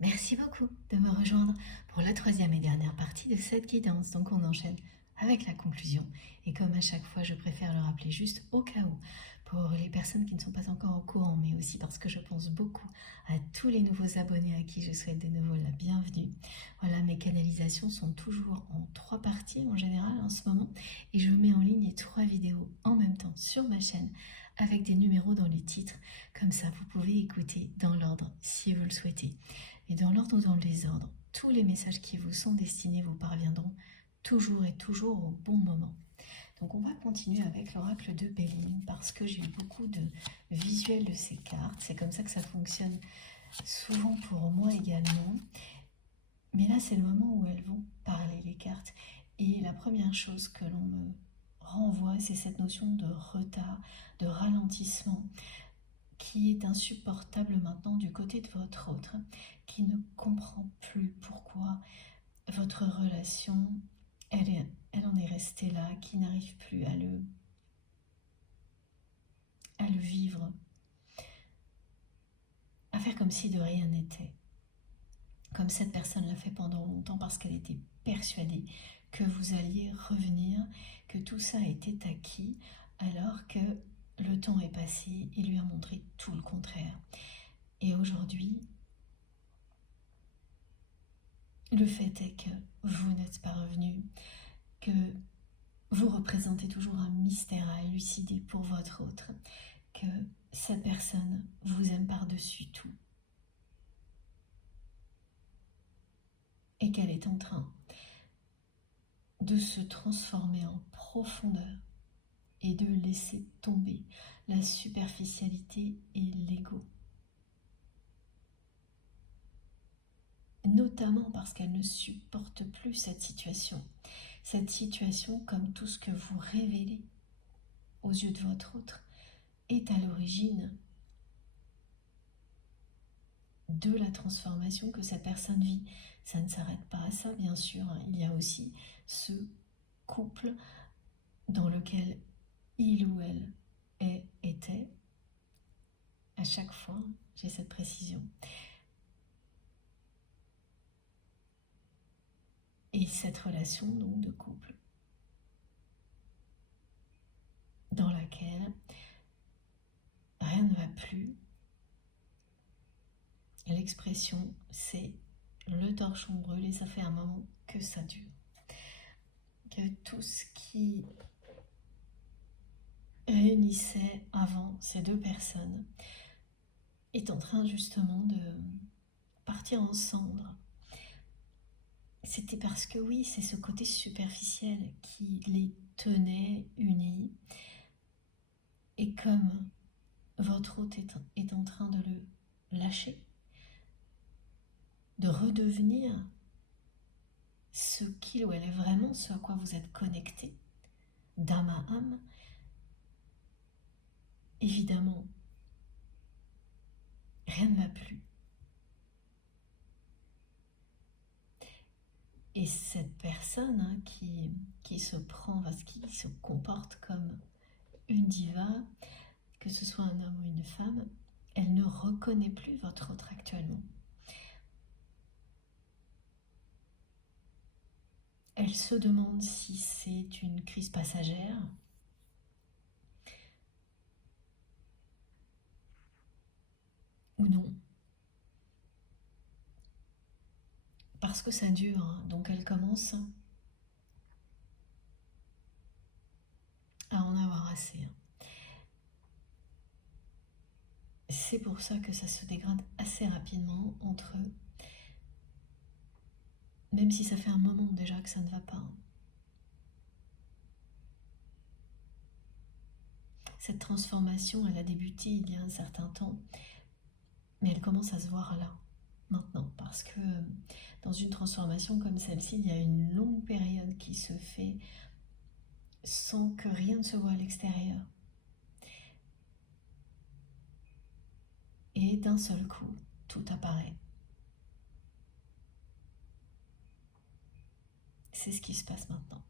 Merci beaucoup de me rejoindre pour la troisième et dernière partie de cette guidance. Donc on enchaîne avec la conclusion. Et comme à chaque fois, je préfère le rappeler juste au cas où, pour les personnes qui ne sont pas encore au courant, mais aussi parce que je pense beaucoup à tous les nouveaux abonnés à qui je souhaite de nouveau la bienvenue. Voilà, mes canalisations sont toujours en 3 parties en général en ce moment. Et je mets en ligne les 3 vidéos en même temps sur ma chaîne avec des numéros dans les titres. Comme ça, vous pouvez écouter dans l'ordre si vous le souhaitez. Et dans l'ordre ou dans le désordre, tous les messages qui vous sont destinés vous parviendront toujours et toujours au bon moment. Donc on va continuer avec l'oracle de Béline parce que j'ai eu beaucoup de visuels de ces cartes. C'est comme ça que ça fonctionne souvent pour moi également. Mais là c'est le moment où elles vont parler les cartes. Et la première chose que l'on me renvoie, c'est cette notion de retard, de ralentissement, qui est insupportable maintenant du côté de votre autre, qui ne comprend plus pourquoi votre relation, elle en est restée là, qui n'arrive plus à le vivre, à faire comme si de rien n'était. Comme cette personne l'a fait pendant longtemps parce qu'elle était persuadée que vous alliez revenir, que tout ça était acquis, alors que le temps est passé et lui a montré tout le contraire. Et aujourd'hui, le fait est que vous n'êtes pas revenu, que vous représentez toujours un mystère à élucider pour votre autre, que cette personne vous aime par-dessus tout et qu'elle est en train de se transformer en profondeur et de laisser tomber la superficialité et l'ego. Notamment parce qu'elle ne supporte plus cette situation. Cette situation, comme tout ce que vous révélez aux yeux de votre autre, est à l'origine de la transformation que cette personne vit. Ça ne s'arrête pas à ça, bien sûr. Il y a aussi ce couple dans lequel il ou elle était. À chaque fois, j'ai cette précision. Et cette relation donc de couple dans laquelle rien ne va plus. L'expression, c'est le torchon brûle et ça fait un moment que ça dure. Que tout ce qui réunissait avant ces deux personnes est en train justement de partir en cendres. C'était parce que oui, c'est ce côté superficiel qui les tenait unis. Et comme votre hôte est en train de le lâcher, de redevenir ce qu'il ou elle est vraiment, ce à quoi vous êtes connecté, d'âme à âme, évidemment, rien ne va plus. Et cette personne qui se prend, qui se comporte comme une diva, que ce soit un homme ou une femme, elle ne reconnaît plus votre autre actuellement. Elle se demande si c'est une crise passagère ou non. Parce que ça dure, hein, donc elle commence à en avoir assez. C'est pour ça que ça se dégrade assez rapidement entre eux, même si ça fait un moment déjà que ça ne va pas. Cette transformation, elle a débuté il y a un certain temps, mais elle commence à se voir là, maintenant, parce que dans une transformation comme celle-ci, il y a une longue période qui se fait sans que rien ne se voit à l'extérieur. Et d'un seul coup, tout apparaît. C'est ce qui se passe maintenant.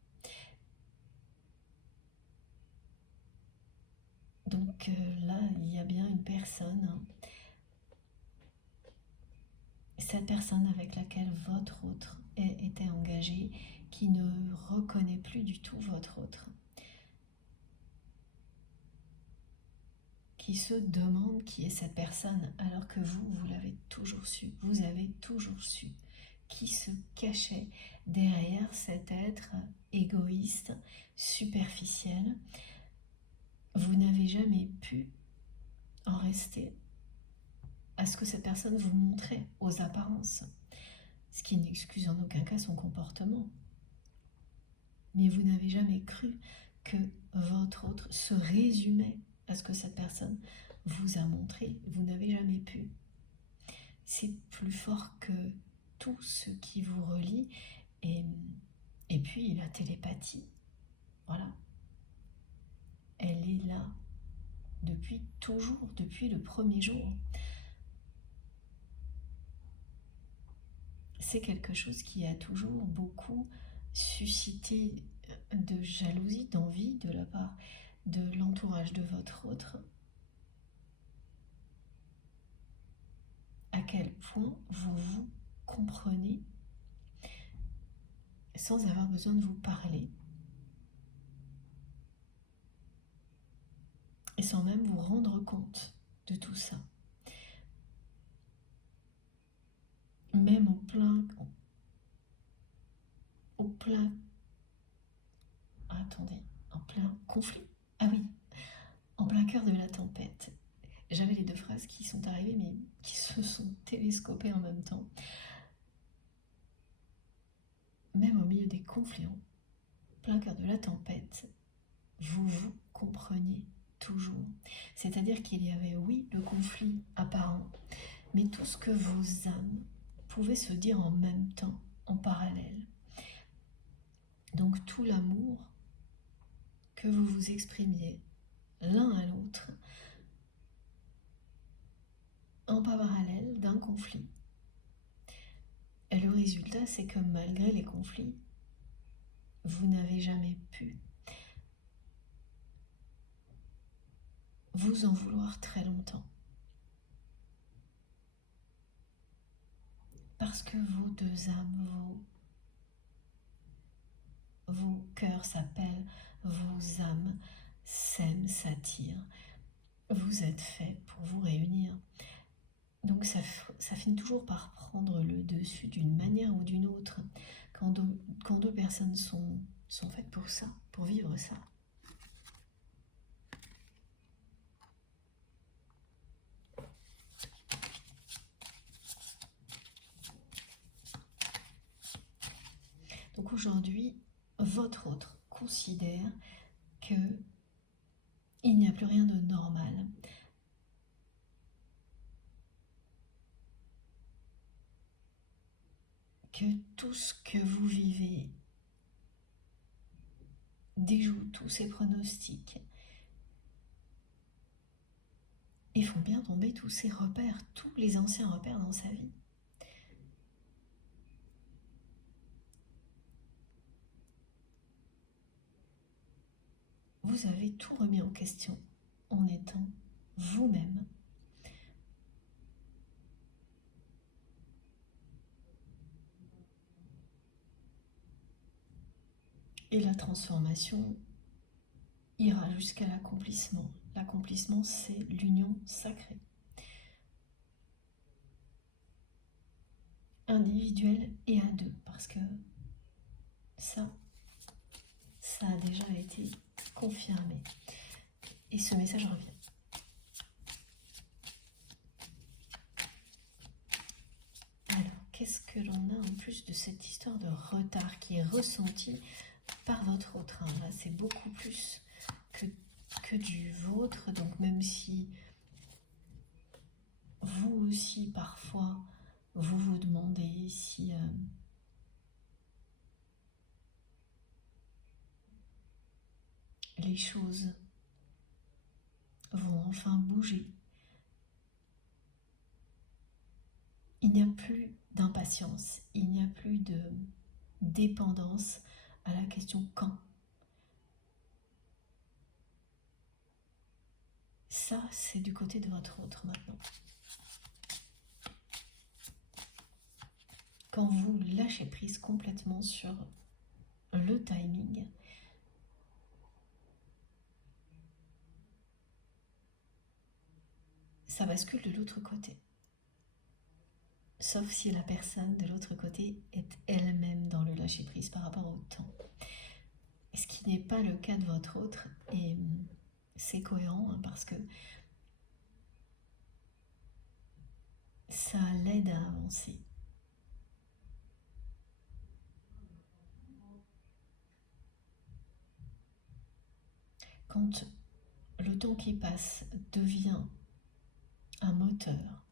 Donc là, il y a bien une personne cette personne avec laquelle votre autre était engagé, qui ne reconnaît plus du tout votre autre, qui se demande qui est cette personne alors que vous l'avez toujours su, vous avez toujours su qui se cachait derrière cet être égoïste, superficiel. Vous n'avez jamais pu en rester à ce que cette personne vous montrait aux apparences, ce qui n'excuse en aucun cas son comportement. Mais vous n'avez jamais cru que votre autre se résumait à ce que cette personne vous a montré. Vous n'avez jamais pu. C'est plus fort que tout ce qui vous relie. Et puis la télépathie, voilà. Elle est là depuis toujours, depuis le premier jour. C'est quelque chose qui a toujours beaucoup suscité de jalousie, d'envie de la part de l'entourage de votre autre. À quel point vous vous comprenez sans avoir besoin de vous parler et sans même vous rendre compte de tout ça. Même en plein conflit. Ah oui, en plein cœur de la tempête. J'avais les deux phrases qui sont arrivées mais qui se sont télescopées en même temps. Même au milieu des conflits, en plein cœur de la tempête, vous vous compreniez toujours. C'est-à-dire qu'il y avait, oui, le conflit apparent, mais tout ce que vos âmes pouvaient se dire en même temps, en parallèle. Donc tout l'amour que vous vous exprimiez l'un à l'autre, en parallèle d'un conflit. Et le résultat, c'est que malgré les conflits, vous n'avez jamais pu vous en vouloir très longtemps. Parce que vos deux âmes, vos cœurs s'appellent, vos âmes s'aiment, s'attirent. Vous êtes faits pour vous réunir. Donc ça finit toujours par prendre le dessus d'une manière ou d'une autre. Quand deux personnes sont faites pour ça, pour vivre ça. Donc aujourd'hui, votre autre considère que il n'y a plus rien de normal. Que tout ce que vous vivez déjoue tous ces pronostics et font bien tomber tous ces repères, tous les anciens repères dans sa vie. Vous avez tout remis en question en étant vous-même. Et la transformation ira jusqu'à l'accomplissement. L'accomplissement, c'est l'union sacrée. Individuelle et à deux, parce que ça a déjà été confirmé. Et ce message revient. Alors, qu'est-ce que l'on a en plus de cette histoire de retard qui est ressenti par votre autre? Là, c'est beaucoup plus que du vôtre. Donc, même si vous aussi, parfois, vous vous demandez si les choses vont enfin bouger. Il n'y a plus d'impatience, il n'y a plus de dépendance à la question quand. Ça, c'est du côté de votre autre maintenant. quand vous lâchez prise complètement sur le timing, ça bascule de l'autre côté. Sauf si la personne de l'autre côté est elle-même dans le lâcher-prise par rapport au temps. Ce qui n'est pas le cas de votre autre, et c'est cohérent hein, parce que ça l'aide à avancer. Quand le temps qui passe devient un moteur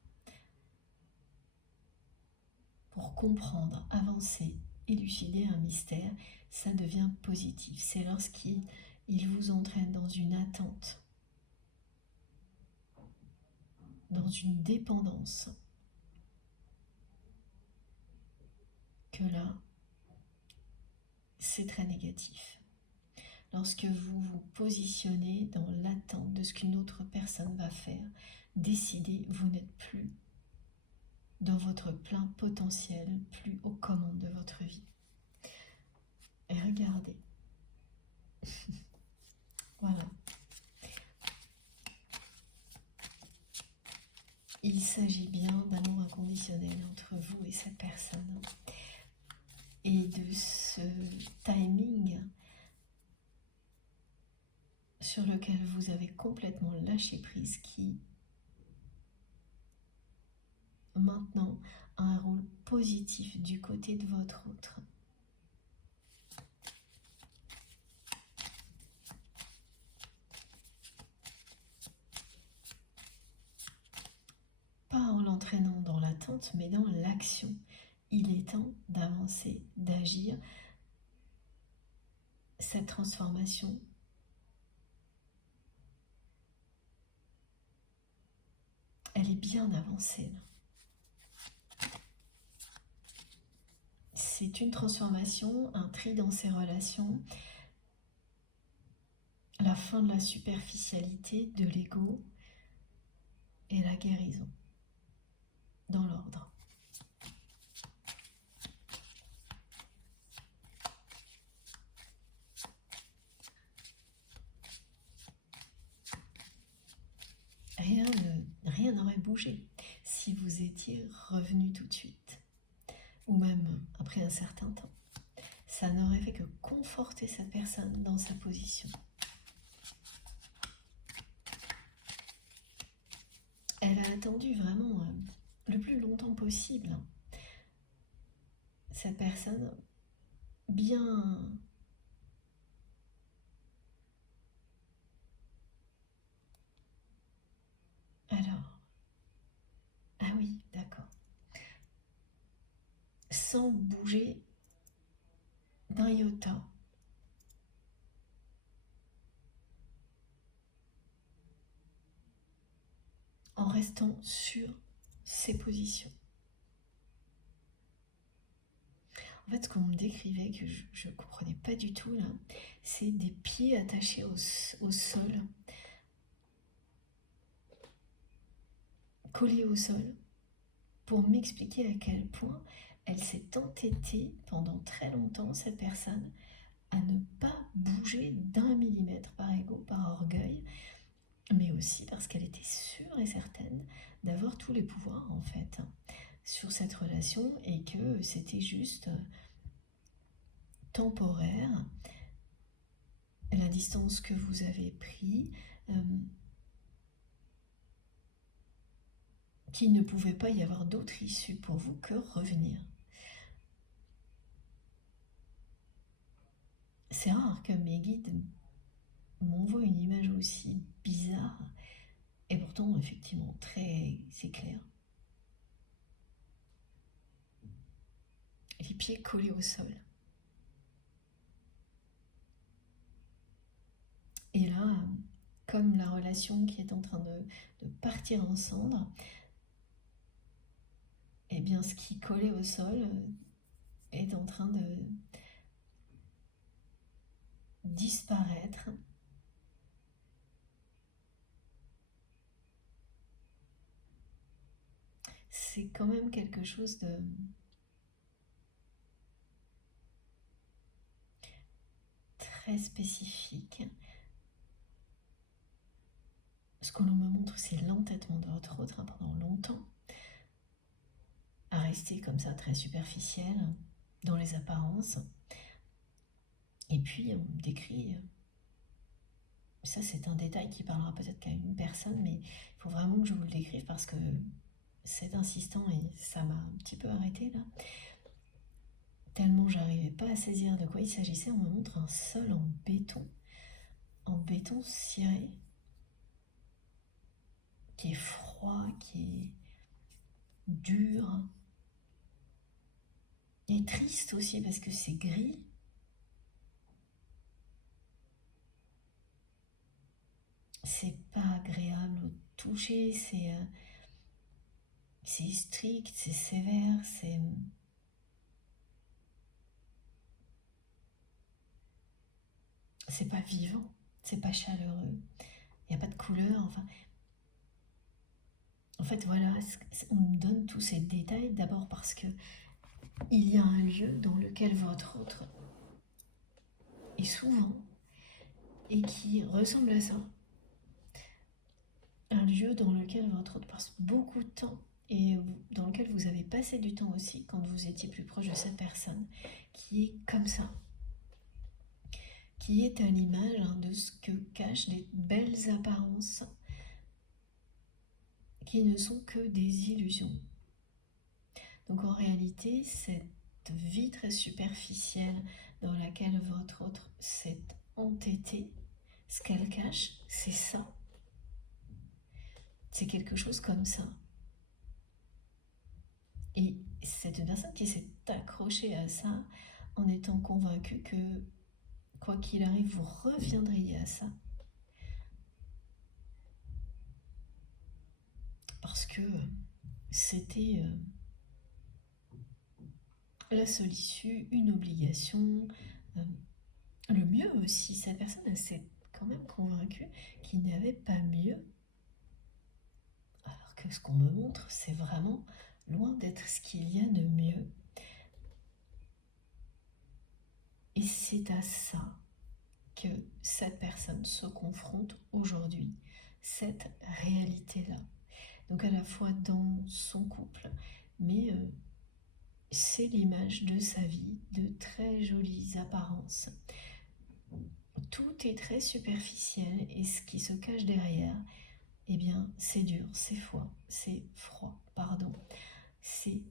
pour comprendre, avancer, élucider un mystère, ça devient positif. C'est lorsqu'il vous entraîne dans une attente, dans une dépendance, que là, c'est très négatif. Lorsque vous vous positionnez dans l'attente de ce qu'une autre personne va faire, décidez, vous n'êtes plus dans votre plein potentiel, plus aux commandes de votre vie. Et regardez. Voilà. Il s'agit bien d'amour inconditionnel entre vous et cette personne. Et de ce timing sur lequel vous avez complètement lâché prise qui maintenant a un rôle positif du côté de votre autre. Pas en l'entraînant dans l'attente, mais dans l'action. Il est temps d'avancer, d'agir. Cette transformation, elle est bien avancée là. C'est une transformation, un tri dans ses relations, la fin de la superficialité, de l'ego et la guérison dans l'ordre. Rien n'aurait bougé si vous étiez revenu tout de suite, ou même après un certain temps. Ça n'aurait fait que conforter cette personne dans sa position. Elle a attendu vraiment le plus longtemps possible. Cette personne bien... Alors, ah oui, d'accord. Sans bouger d'un iota. En restant sur ses positions. En fait, ce qu'on me décrivait, que je ne comprenais pas du tout, là, c'est des pieds attachés au sol, collés au sol, pour m'expliquer à quel point elle s'est entêtée pendant très longtemps, cette personne, à ne pas bouger d'un millimètre par ego, par orgueil, mais aussi parce qu'elle était sûre et certaine d'avoir tous les pouvoirs, en fait, sur cette relation, et que c'était juste temporaire, la distance que vous avez prise, qu'il ne pouvait pas y avoir d'autre issue pour vous que revenir. C'est rare que mes guides m'envoient une image aussi bizarre, et pourtant effectivement c'est clair. Les pieds collés au sol. Et là, comme la relation qui est en train de partir en cendres, eh bien ce qui collait au sol est en train de disparaître. C'est quand même quelque chose très spécifique. Ce que l'on me montre, c'est l'entêtement de votre autre pendant longtemps, à rester comme ça très superficiel dans les apparences. Et puis on me décrit, ça c'est un détail qui parlera peut-être qu'à une personne, mais il faut vraiment que je vous le décrive parce que c'est insistant et ça m'a un petit peu arrêté là. Tellement j'arrivais pas à saisir de quoi il s'agissait, on me montre un sol en béton ciré, qui est froid, qui est dur, et triste aussi parce que c'est gris. C'est pas agréable au toucher, c'est strict, c'est sévère, c'est pas vivant, c'est pas chaleureux, il n'y a pas de couleur, enfin. En fait, voilà, on me donne tous ces détails d'abord parce que il y a un lieu dans lequel votre autre est souvent et qui ressemble à ça. Un lieu dans lequel votre autre passe beaucoup de temps et dans lequel vous avez passé du temps aussi quand vous étiez plus proche de cette personne, qui est comme ça, qui est à l'image de ce que cachent des belles apparences qui ne sont que des illusions. Donc en réalité, cette vie très superficielle dans laquelle votre autre s'est entêté, ce qu'elle cache, c'est ça. C'est quelque chose comme ça. Et c'est une personne qui s'est accrochée à ça en étant convaincue que, quoi qu'il arrive, vous reviendriez à ça. Parce que c'était la seule issue, une obligation. Le mieux aussi, cette personne elle s'est quand même convaincue qu'il n'y avait pas mieux. Alors que ce qu'on me montre, c'est vraiment loin d'être ce qu'il y a de mieux. Et c'est à ça que cette personne se confronte aujourd'hui, cette réalité-là. Donc à la fois dans son couple, mais c'est l'image de sa vie, de très jolies apparences. Tout est très superficiel et ce qui se cache derrière, eh bien c'est dur, c'est froid, pardon, c'est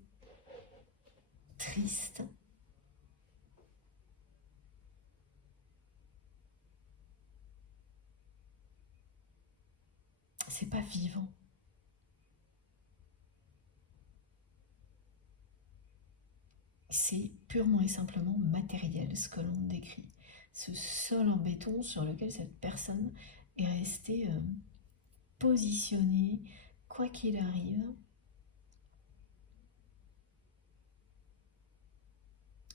triste. C'est pas vivant. C'est purement et simplement matériel ce que l'on décrit. Ce sol en béton sur lequel cette personne est restée positionnée, quoi qu'il arrive.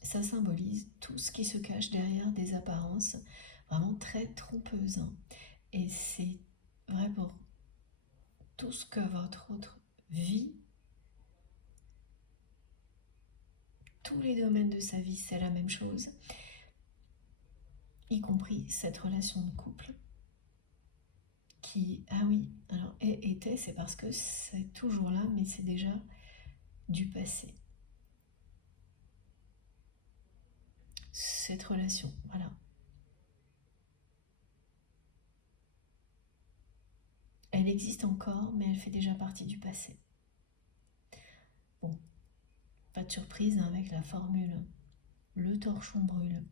Ça symbolise tout ce qui se cache derrière des apparences vraiment très trompeuses. Et c'est vrai pour tout ce que votre autre vit. Tous les domaines de sa vie, c'est la même chose, y compris cette relation de couple qui, ah oui, alors était, c'est parce que c'est toujours là, mais c'est déjà du passé. Cette relation, voilà. Elle existe encore, mais elle fait déjà partie du passé. Bon, pas de surprise avec la formule le torchon brûle.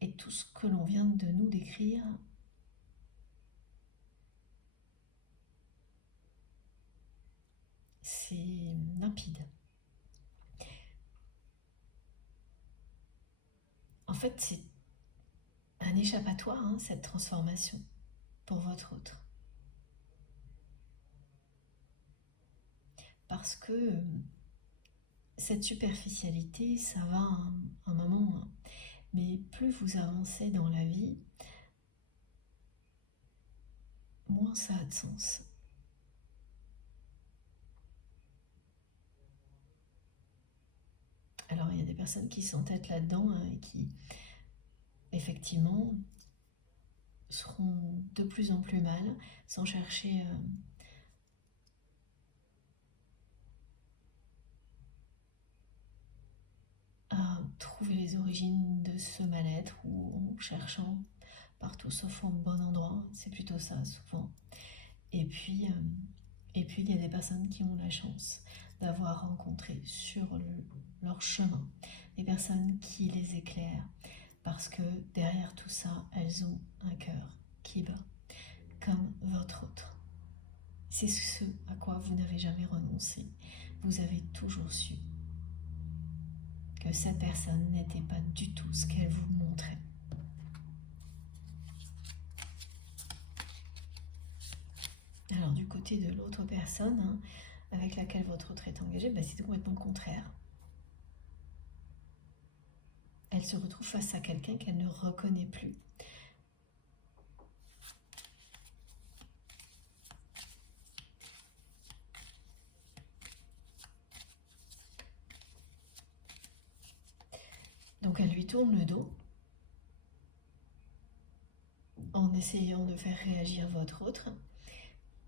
Et tout ce que l'on vient de nous décrire, c'est limpide. En fait, c'est un échappatoire, cette transformation, pour votre autre. Parce que cette superficialité, ça va un moment, mais plus vous avancez dans la vie, moins ça a de sens. Alors il y a des personnes qui s'entêtent là-dedans et qui effectivement, seront de plus en plus mal, sans chercher à trouver les origines de ce mal-être ou en cherchant partout sauf au bon endroit. C'est plutôt ça souvent. Et puis, il y a des personnes qui ont la chance d'avoir rencontré sur leur chemin des personnes qui les éclairent, parce que derrière tout ça, elles ont un cœur qui bat, comme votre autre. C'est ce à quoi vous n'avez jamais renoncé. Vous avez toujours su que cette personne n'était pas du tout ce qu'elle vous montrait. Alors du côté de l'autre personne avec laquelle votre autre est engagé, c'est complètement le contraire. Elle se retrouve face à quelqu'un qu'elle ne reconnaît plus. Donc elle lui tourne le dos en essayant de faire réagir votre autre.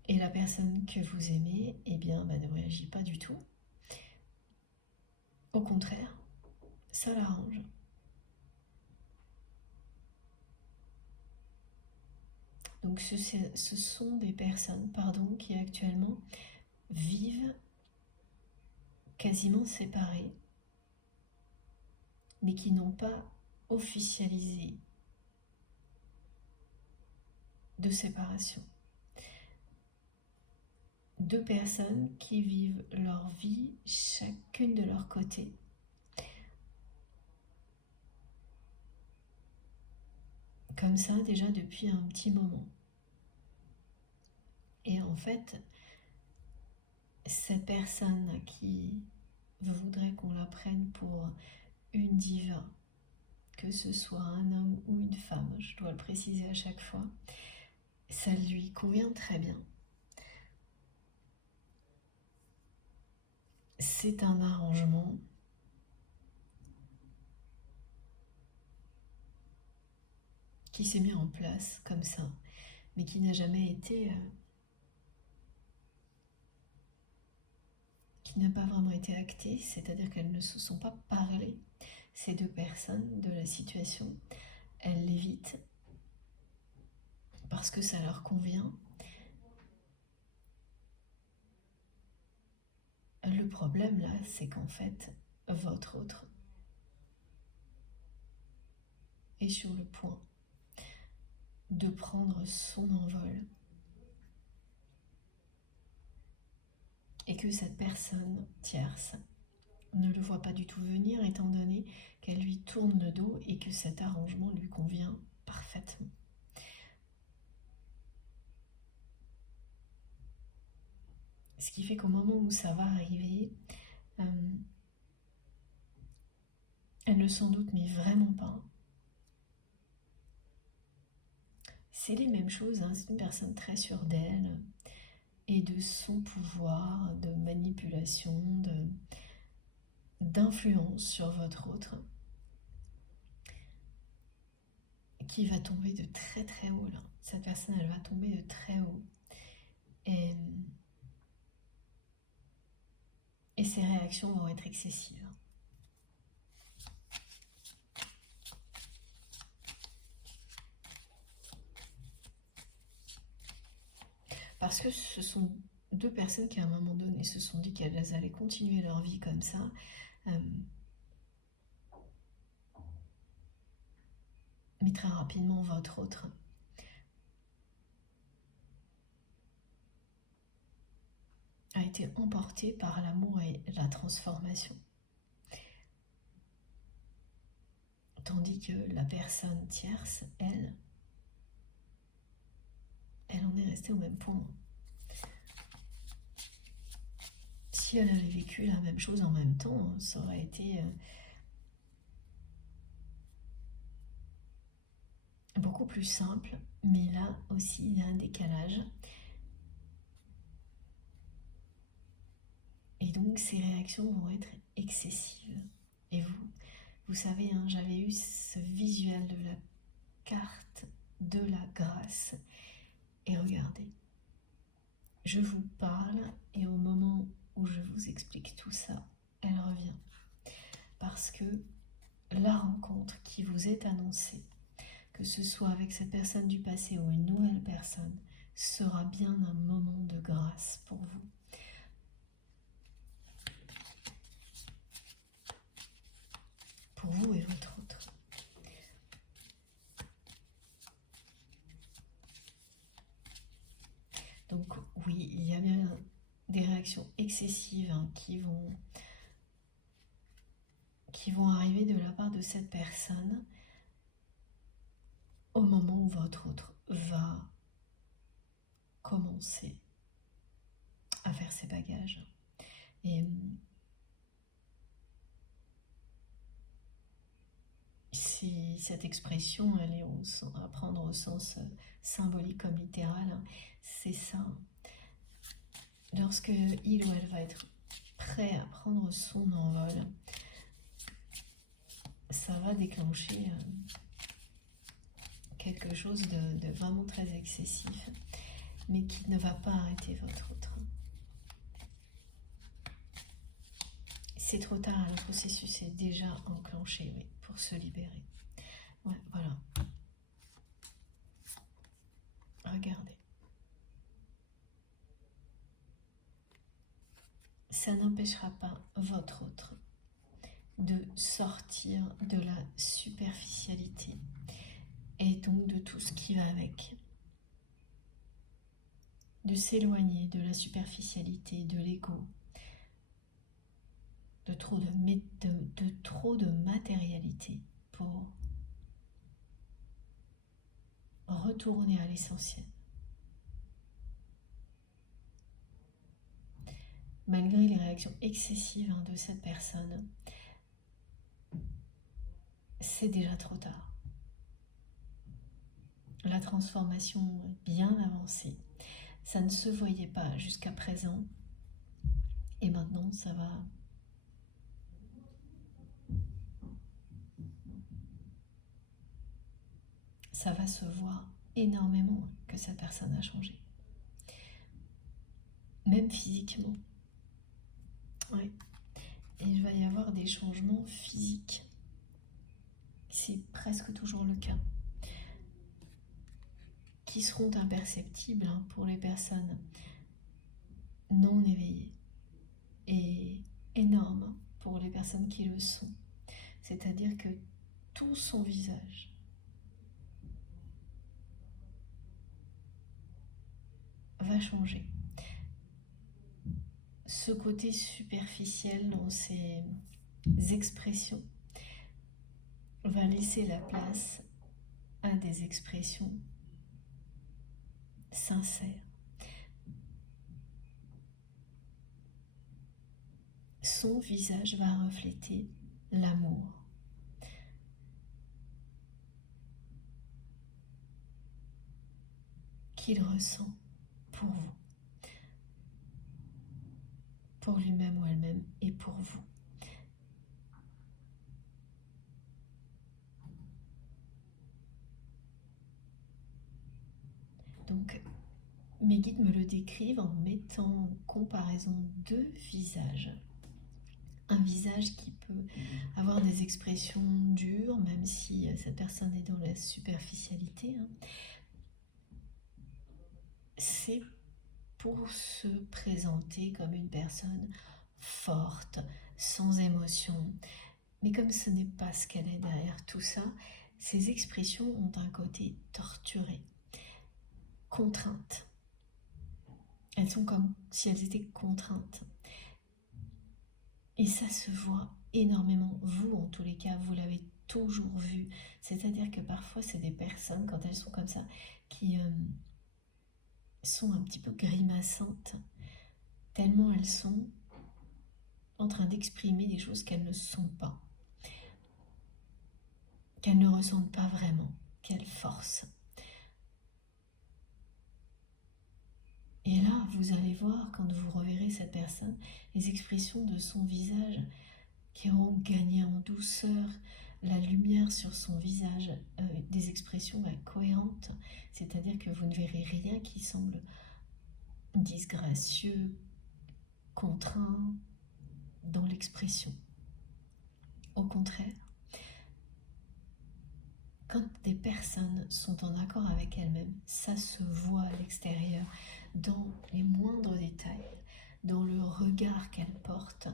Et la personne que vous aimez, ne réagit pas du tout. Au contraire, ça l'arrange. Donc ce sont des personnes, qui actuellement vivent quasiment séparées, mais qui n'ont pas officialisé de séparation. Deux personnes qui vivent leur vie chacune de leur côté. Comme ça déjà depuis un petit moment. Et en fait, cette personne qui voudrait qu'on la prenne pour une diva, que ce soit un homme ou une femme, je dois le préciser à chaque fois, ça lui convient très bien. C'est un arrangement qui s'est mis en place comme ça, mais qui n'a jamais été... qui n'a pas vraiment été acté, c'est-à-dire qu'elles ne se sont pas parlé, ces deux personnes, de la situation. Elles l'évitent parce que ça leur convient. Le problème là, c'est qu'en fait, votre autre est sur le point de prendre son envol. Et que cette personne tierce ne le voit pas du tout venir, étant donné qu'elle lui tourne le dos et que cet arrangement lui convient parfaitement. Ce qui fait qu'au moment où ça va arriver, elle ne s'en doute mais vraiment pas. C'est les mêmes choses, c'est une personne très sûre d'elle et de son pouvoir de manipulation, d'influence sur votre autre, qui va tomber de très très haut là. Cette personne, elle va tomber de très haut. Et ses réactions vont être excessives. Parce que ce sont deux personnes qui à un moment donné se sont dit qu'elles allaient continuer leur vie comme ça. Mais très rapidement, votre autre a été emporté par l'amour et la transformation. Tandis que la personne tierce, elle en est restée au même point. Si elle avait vécu la même chose en même temps, ça aurait été beaucoup plus simple, mais là aussi il y a un décalage. Et donc ces réactions vont être excessives. Et vous savez, j'avais eu ce visuel de la carte de la grâce. Et regardez, je vous parle et au moment où je vous explique tout ça, elle revient. Parce que la rencontre qui vous est annoncée, que ce soit avec cette personne du passé ou une nouvelle personne, sera bien un moment de grâce pour vous. Pour vous et votre autre. Donc oui, il y a bien des réactions excessives qui vont arriver de la part de cette personne au moment où votre autre va commencer à faire ses bagages. Et si cette expression elle est à prendre au sens symbolique comme littéral, c'est ça. Lorsque il ou elle va être prêt à prendre son envol, ça va déclencher quelque chose de vraiment très excessif, mais qui ne va pas arrêter votre autre. C'est trop tard, le processus est déjà enclenché, oui, pour se libérer. Ouais, voilà. Regardez. Ça n'empêchera pas votre autre de sortir de la superficialité et donc de tout ce qui va avec. De s'éloigner de la superficialité, de l'ego, de trop de matérialité pour retourner à l'essentiel. Malgré les réactions excessives de cette personne, c'est déjà trop tard. La transformation est bien avancée. Ça ne se voyait pas jusqu'à présent. Et maintenant, ça va se voir énormément que cette personne a changé. Même physiquement. Oui. Et il va y avoir des changements physiques. C'est presque toujours le cas. Qui seront imperceptibles pour les personnes non éveillées. Et énormes pour les personnes qui le sont. C'est-à-dire que tout son visage va changer. Ce côté superficiel dans ses expressions va laisser la place à des expressions sincères. Son visage va refléter l'amour. Qu'il ressent pour vous, pour lui-même ou elle-même et pour vous. Donc, mes guides me le décrivent en mettant en comparaison deux visages. Un visage qui peut avoir des expressions dures, même si cette personne est dans la superficialité. C'est pour se présenter comme une personne forte, sans émotion. Mais comme ce n'est pas ce qu'elle est derrière tout ça, ces expressions ont un côté torturé, contrainte. Elles sont comme si elles étaient contraintes. Et ça se voit énormément. Vous, en tous les cas, vous l'avez toujours vu. C'est-à-dire que parfois, c'est des personnes, quand elles sont comme ça, qui sont un petit peu grimaçantes, tellement elles sont en train d'exprimer des choses qu'elles ne sont pas, qu'elles ne ressentent pas vraiment, qu'elles forcent. Et là, vous allez voir, quand vous reverrez cette personne, les expressions de son visage qui auront gagné en douceur la lumière sur son visage, des expressions cohérentes, c'est-à-dire que vous ne verrez rien qui semble disgracieux, contraint dans l'expression. Au contraire, quand des personnes sont en accord avec elles-mêmes, ça se voit à l'extérieur, dans les moindres détails, dans le regard qu'elles portent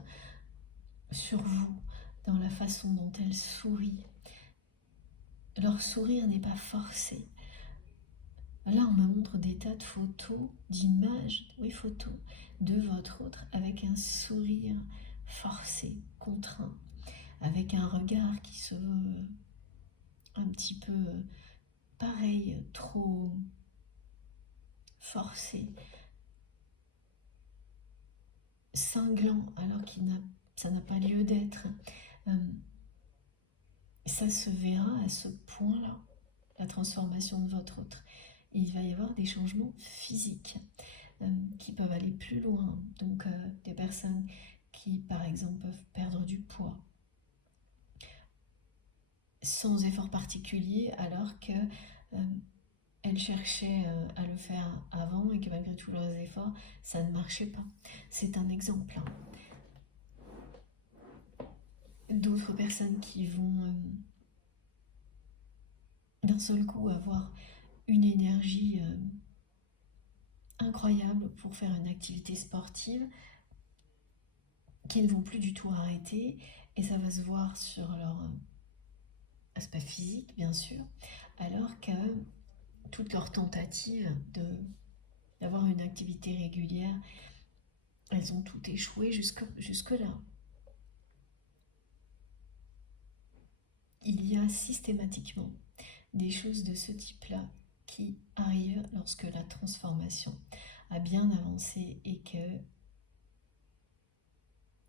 sur vous, dans la façon dont elles sourient. Leur sourire n'est pas forcé. Là, on me montre des tas de photos, d'images, oui, photos, de votre autre avec un sourire forcé, contraint, avec un regard qui se veut un petit peu pareil, trop forcé, cinglant, alors ça n'a pas lieu d'être. Ça se verra à ce point-là, la transformation de votre autre. Il va y avoir des changements physiques qui peuvent aller plus loin. Donc des personnes qui, par exemple, peuvent perdre du poids sans effort particulier, alors que elles cherchaient à le faire avant et que malgré tous leurs efforts, ça ne marchait pas. C'est un exemple. D'autres personnes qui vont d'un seul coup avoir une énergie incroyable pour faire une activité sportive, qui ne vont plus du tout arrêter, et ça va se voir sur leur aspect physique, bien sûr, alors que toutes leurs tentatives d'avoir une activité régulière, elles ont toutes échoué jusque-là. Il y a systématiquement des choses de ce type-là qui arrivent lorsque la transformation a bien avancé et que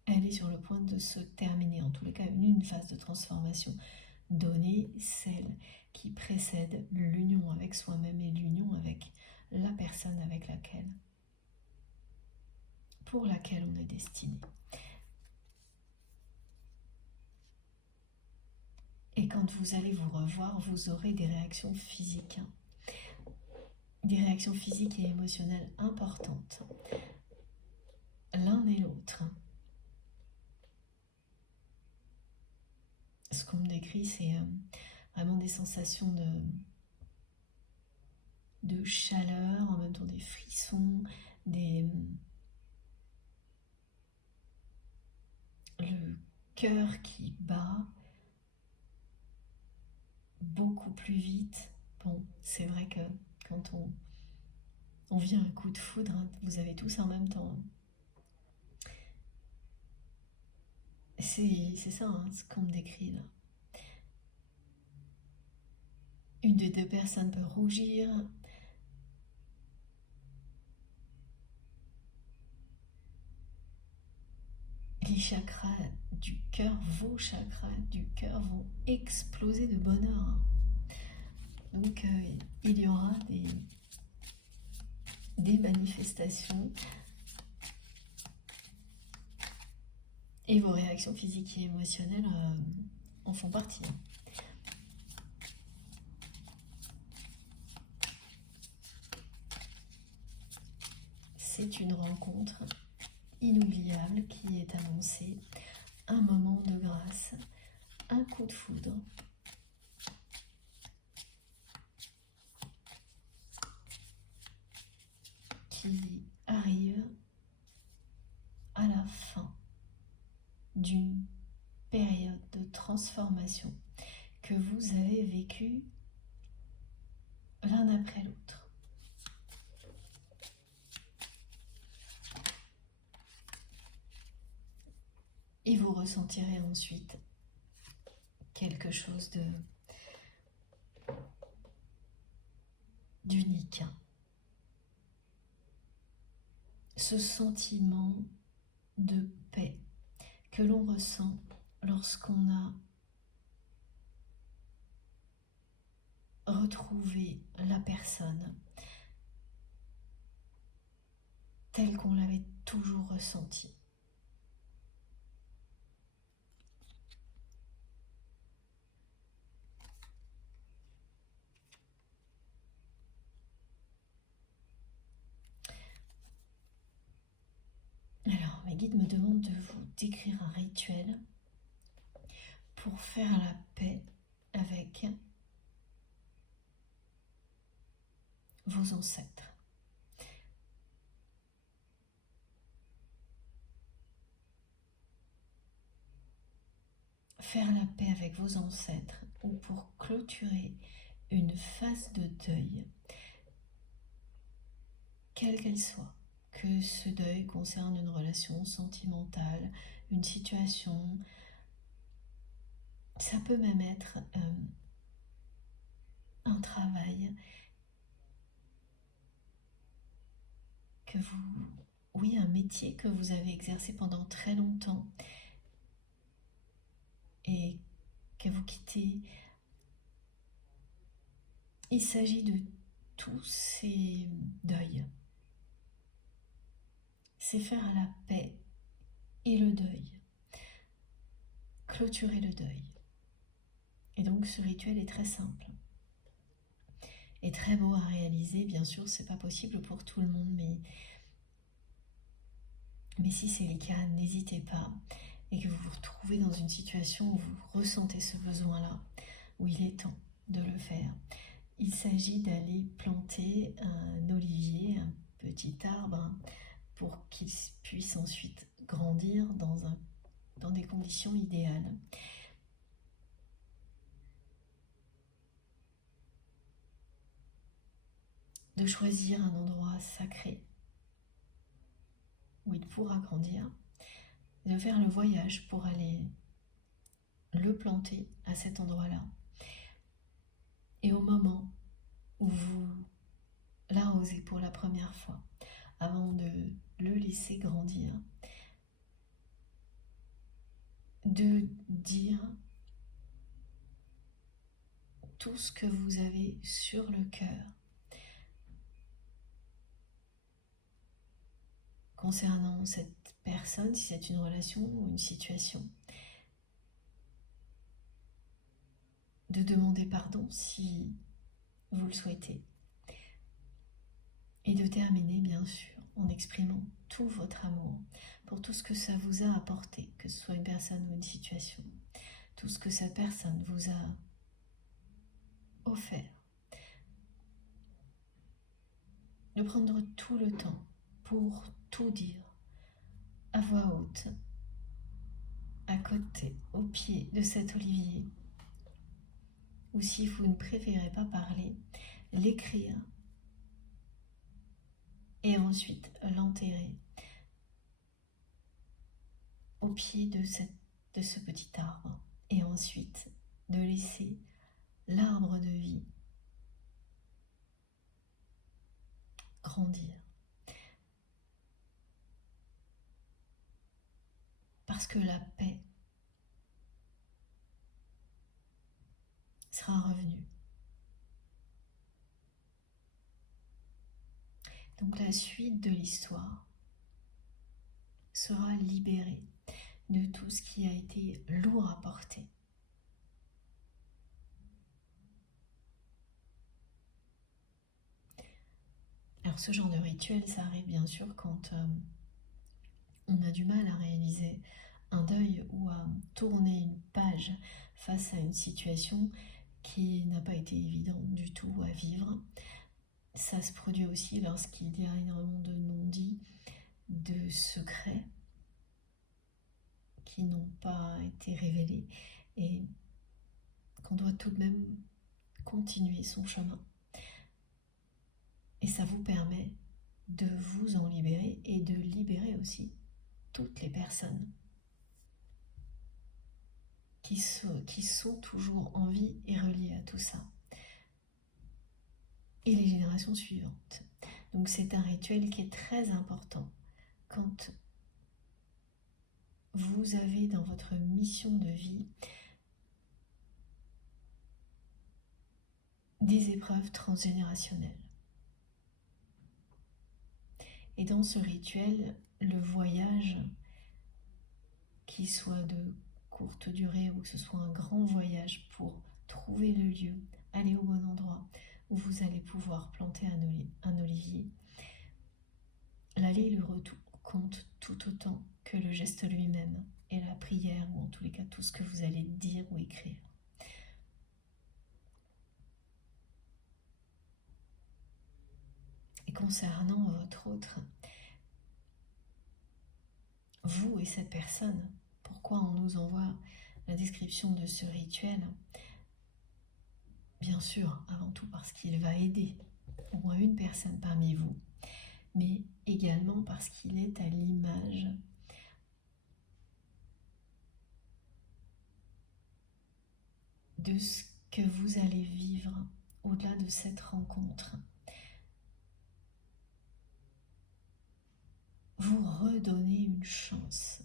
elle est sur le point de se terminer, en tous les cas une phase de transformation donnée, celle qui précède l'union avec soi-même et l'union avec la personne pour laquelle on est destiné. Et quand vous allez vous revoir, vous aurez des réactions physiques, des réactions physiques et émotionnelles importantes, l'un et l'autre. Ce qu'on me décrit, c'est vraiment des sensations de chaleur, en même temps des frissons, le cœur qui bat beaucoup plus vite. Bon, c'est vrai que quand on vit un coup de foudre, vous avez tous en même temps. C'est ça, ce qu'on me décrit là. Une des deux personnes peut rougir. Les chakras du cœur, vos chakras du cœur vont exploser de bonheur. Donc il y aura des manifestations et vos réactions physiques et émotionnelles en font partie. C'est une rencontre inoubliable qui est annoncée, un moment de grâce, un coup de foudre. Qui arrive à la fin d'une période de transformation que vous avez vécue l'un après l'autre. Et vous ressentirez ensuite quelque chose d'unique. Ce sentiment de paix que l'on ressent lorsqu'on a retrouvé la personne telle qu'on l'avait toujours ressentie. mes guides me demandent de vous décrire un rituel pour faire la paix avec vos ancêtres. Faire la paix avec vos ancêtres ou pour clôturer une phase de deuil, quelle qu'elle soit, que ce deuil concerne une relation sentimentale, une situation, ça peut même être un travail que vous, oui, un métier que vous avez exercé pendant très longtemps et que vous quittez. Il s'agit de tous ces deuils. C'est faire la paix et le deuil. Clôturer le deuil. Et donc ce rituel est très simple. Et très beau à réaliser. Bien sûr, c'est pas possible pour tout le monde, mais si c'est le cas, n'hésitez pas. Et que vous vous retrouvez dans une situation où vous ressentez ce besoin-là, où il est temps de le faire. Il s'agit d'aller planter un olivier, un petit arbre, pour qu'il puisse ensuite grandir dans des conditions idéales. De choisir un endroit sacré où il pourra grandir, de faire le voyage pour aller le planter à cet endroit-là. Et au moment où vous l'arrosez pour la première fois, avant de le laisser grandir, de dire tout ce que vous avez sur le cœur concernant cette personne, si c'est une relation ou une situation. De demander pardon si vous le souhaitez. Et de terminer, bien sûr, en exprimant tout votre amour pour tout ce que ça vous a apporté, que ce soit une personne ou une situation, tout ce que cette personne vous a offert. De prendre tout le temps pour tout dire à voix haute, à côté, au pied de cet olivier. Ou si vous ne préférez pas parler, l'écrire et ensuite l'enterrer au pied de ce petit arbre. Et ensuite de laisser l'arbre de vie grandir. Parce que la paix sera revenue. Donc la suite de l'histoire sera libérée de tout ce qui a été lourd à porter. Alors ce genre de rituel, ça arrive bien sûr quand on a du mal à réaliser un deuil ou à tourner une page face à une situation qui n'a pas été évidente du tout à vivre. Ça se produit aussi lorsqu'il y a énormément de non-dits, de secrets qui n'ont pas été révélés et qu'on doit tout de même continuer son chemin. Et ça vous permet de vous en libérer et de libérer aussi toutes les personnes qui sont toujours en vie et reliées à tout ça. Et les générations suivantes. Donc c'est un rituel qui est très important quand vous avez dans votre mission de vie des épreuves transgénérationnelles. Et dans ce rituel, le voyage, qu'il soit de courte durée ou que ce soit un grand voyage pour trouver le lieu, aller au bon endroit où vous allez pouvoir planter un olivier, l'aller et le retour compte tout autant que le geste lui-même et la prière, ou en tous les cas tout ce que vous allez dire ou écrire. Et concernant votre autre, vous et cette personne, pourquoi on nous envoie la description de ce rituel? Bien sûr, avant tout parce qu'il va aider au moins une personne parmi vous, mais également parce qu'il est à l'image de ce que vous allez vivre au-delà de cette rencontre. Vous redonnez une chance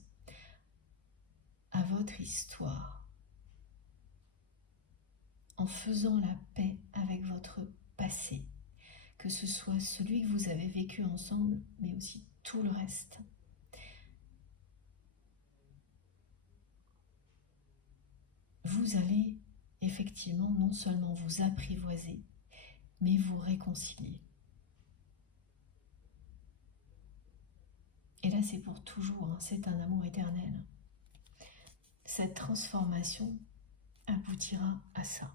à votre histoire en faisant la paix avec votre passé, que ce soit celui que vous avez vécu ensemble, mais aussi tout le reste. Vous allez effectivement non seulement vous apprivoiser, mais vous réconcilier. Et là, c'est pour toujours, hein, c'est un amour éternel. Cette transformation aboutira à ça.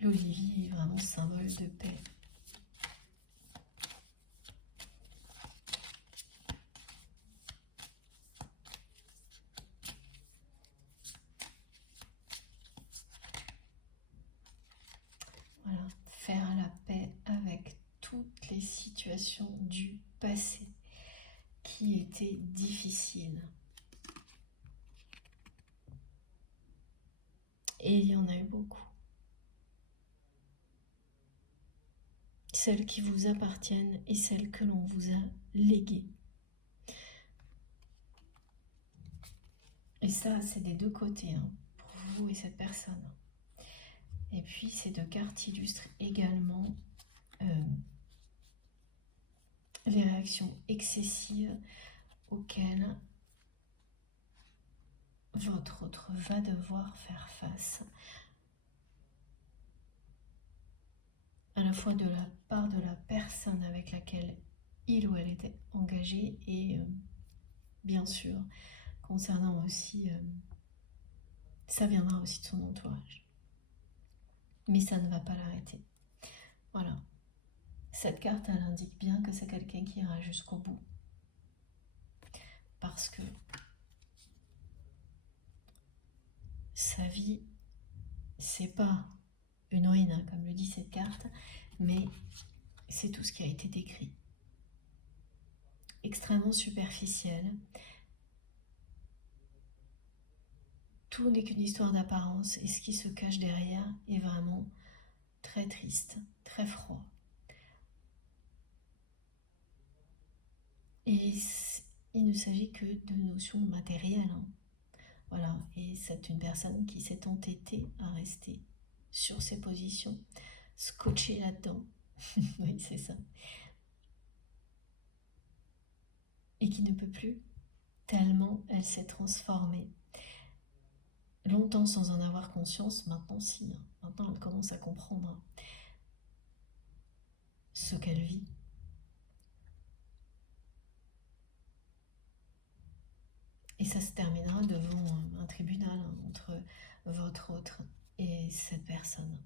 L'olivier est vraiment symbole de paix. Voilà, faire la paix avec toutes les situations du passé qui étaient difficiles. Et il y en a eu beaucoup. Celles qui vous appartiennent et celles que l'on vous a léguées. Et ça, c'est des deux côtés, hein, pour vous et cette personne. Et puis, ces deux cartes illustrent également les réactions excessives auxquelles votre autre va devoir faire face. À la fois de la part de la personne avec laquelle il ou elle était engagé et bien sûr, concernant aussi, ça viendra aussi de son entourage. Mais ça ne va pas l'arrêter. Voilà. Cette carte, elle indique bien que c'est quelqu'un qui ira jusqu'au bout. Parce que sa vie, c'est pas une ruine, hein, comme le dit cette carte, mais c'est tout ce qui a été décrit. Extrêmement superficiel. Tout n'est qu'une histoire d'apparence et ce qui se cache derrière est vraiment très triste, très froid. Et il ne s'agit que de notions matérielles. Hein. Voilà, et c'est une personne qui s'est entêtée à rester sur ses positions, scotchée là-dedans. Oui, c'est ça. Et qui ne peut plus, tellement elle s'est transformée. Longtemps sans en avoir conscience, maintenant si. Hein. Maintenant elle commence à comprendre ce qu'elle vit. Et ça se terminera devant un tribunal hein, entre votre autre et cette personne.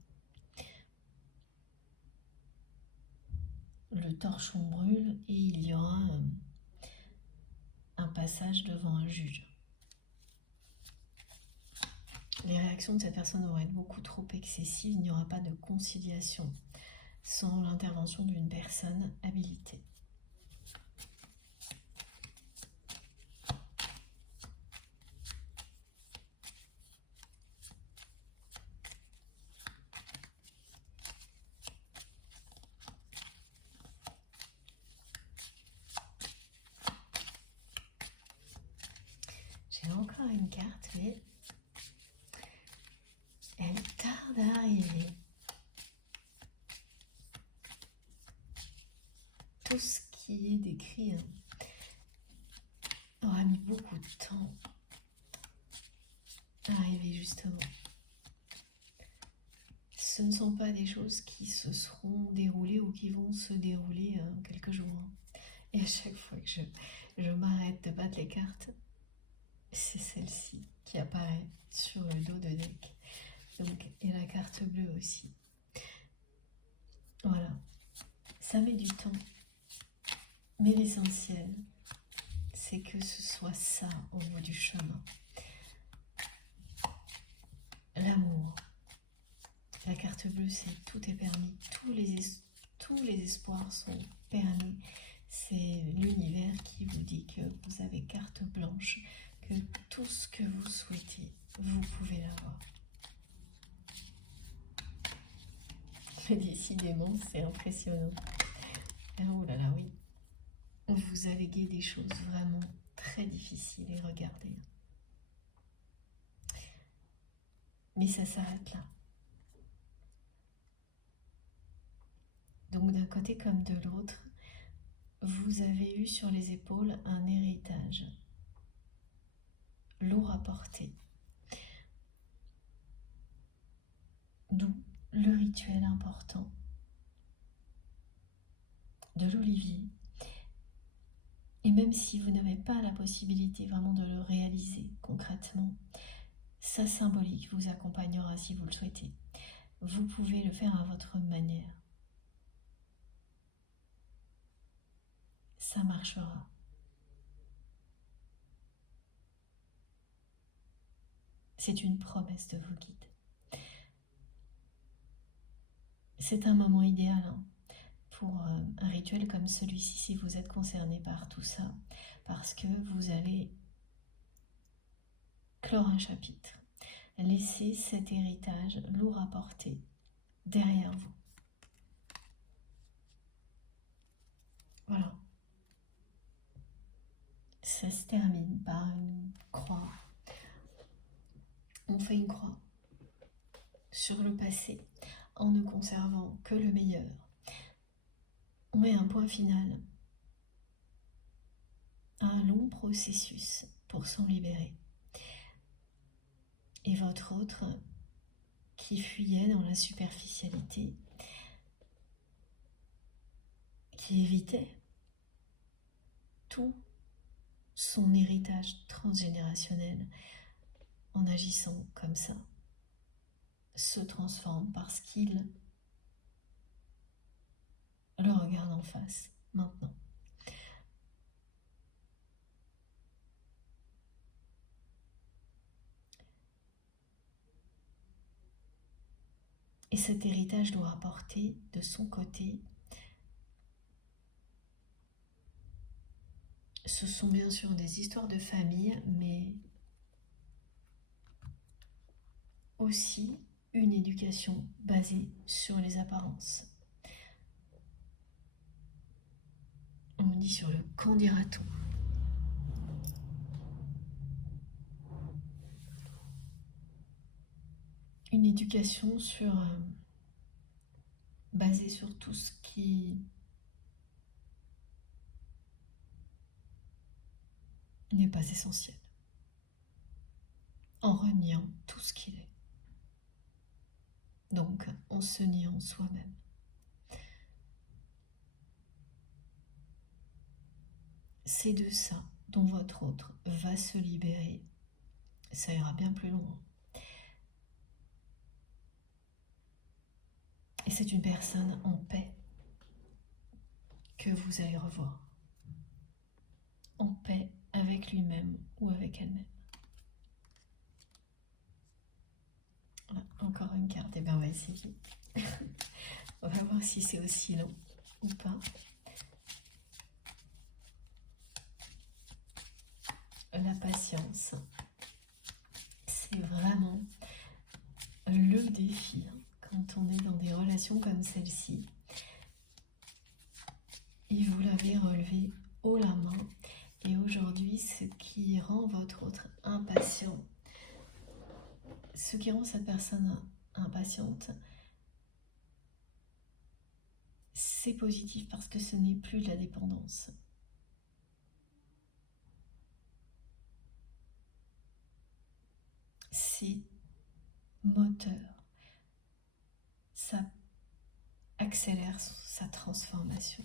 Le torchon brûle et il y aura un passage devant un juge. Les réactions de cette personne vont être beaucoup trop excessives, il n'y aura pas de conciliation sans l'intervention d'une personne habilitée. J'ai encore une carte, mais elle tarde à arriver. Tout ce qui est décrit aura mis beaucoup de temps arriver justement. Ce ne sont pas des choses qui se seront déroulées ou qui vont se dérouler en quelques jours. Et à chaque fois que je m'arrête de battre les cartes, c'est celle-ci qui apparaît sur le dos de deck. Donc, et la carte bleue aussi. Voilà. Ça met du temps. Mais l'essentiel, c'est que ce soit ça au bout du chemin. L'amour. La carte bleue, c'est tout est permis. Tous les espoirs sont permis. C'est l'univers qui vous dit que vous avez carte blanche, que tout ce que vous souhaitez, vous pouvez l'avoir. Mais décidément, c'est impressionnant. Oh là là, oui. Vous avez gué des choses vraiment très difficiles et regardez. Mais ça s'arrête là. Donc d'un côté comme de l'autre, vous avez eu sur les épaules un héritage lourd à porter. D'où le rituel important de l'olivier. Et même si vous n'avez pas la possibilité vraiment de le réaliser concrètement, sa symbolique vous accompagnera si vous le souhaitez. Vous pouvez le faire à votre manière. Ça marchera. C'est une promesse de vos guides. C'est un moment idéal pour un rituel comme celui-ci si vous êtes concerné par tout ça, parce que vous allez clore un chapitre, laisser cet héritage lourd à porter derrière vous. Voilà. Ça se termine par une croix. On fait une croix sur le passé en ne conservant que le meilleur. On met un point final à un long processus pour s'en libérer. Et votre autre qui fuyait dans la superficialité, qui évitait tout son héritage transgénérationnel en agissant comme ça, se transforme parce qu'il le regarde en face maintenant. Et cet héritage doit apporter de son côté, ce sont bien sûr des histoires de famille, mais aussi une éducation basée sur les apparences. On me dit sur le qu'en dira-t-on. Une éducation basée sur tout ce qui n'est pas essentiel, en reniant tout ce qu'il est. Donc, en se niant soi-même. C'est de ça dont votre autre va se libérer. Ça ira bien plus loin. Et c'est une personne en paix que vous allez revoir. En paix avec lui-même ou avec elle-même. Voilà, encore une carte. Et bien on va essayer. On va voir si c'est aussi long ou pas. La patience. C'est vraiment le défi quand on est dans des relations comme celle-ci. Et vous l'avez relevé haut la main. Et aujourd'hui, ce qui rend votre autre impatient, ce qui rend cette personne impatiente, c'est positif parce que ce n'est plus de la dépendance. C'est moteur, ça accélère sa transformation.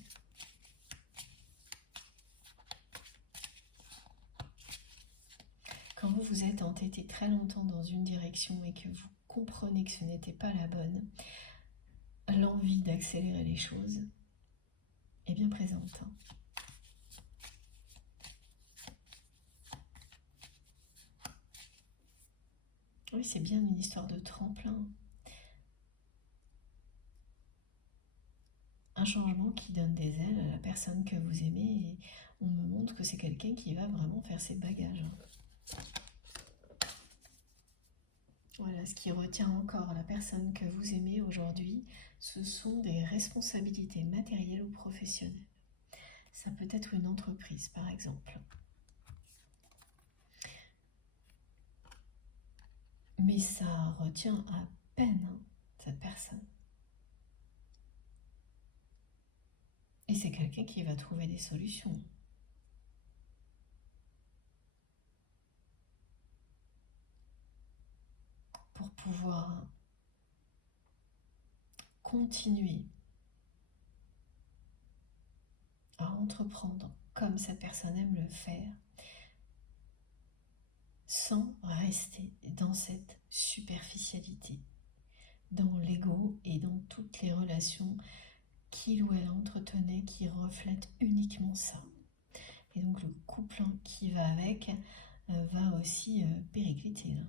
Quand vous vous êtes entêté très longtemps dans une direction et que vous comprenez que ce n'était pas la bonne, l'envie d'accélérer les choses est bien présente. Oui, c'est bien une histoire de tremplin. Un changement qui donne des ailes à la personne que vous aimez et on me montre que c'est quelqu'un qui va vraiment faire ses bagages. Voilà, ce qui retient encore la personne que vous aimez aujourd'hui, ce sont des responsabilités matérielles ou professionnelles. Ça peut être une entreprise, par exemple. Mais ça retient à peine cette personne. Et c'est quelqu'un qui va trouver des solutions. Pour pouvoir continuer à entreprendre comme cette personne aime le faire, sans rester dans cette superficialité, dans l'ego et dans toutes les relations qu'il ou elle entretenait qui reflètent uniquement ça. Et donc le couple qui va avec va aussi péricliter là.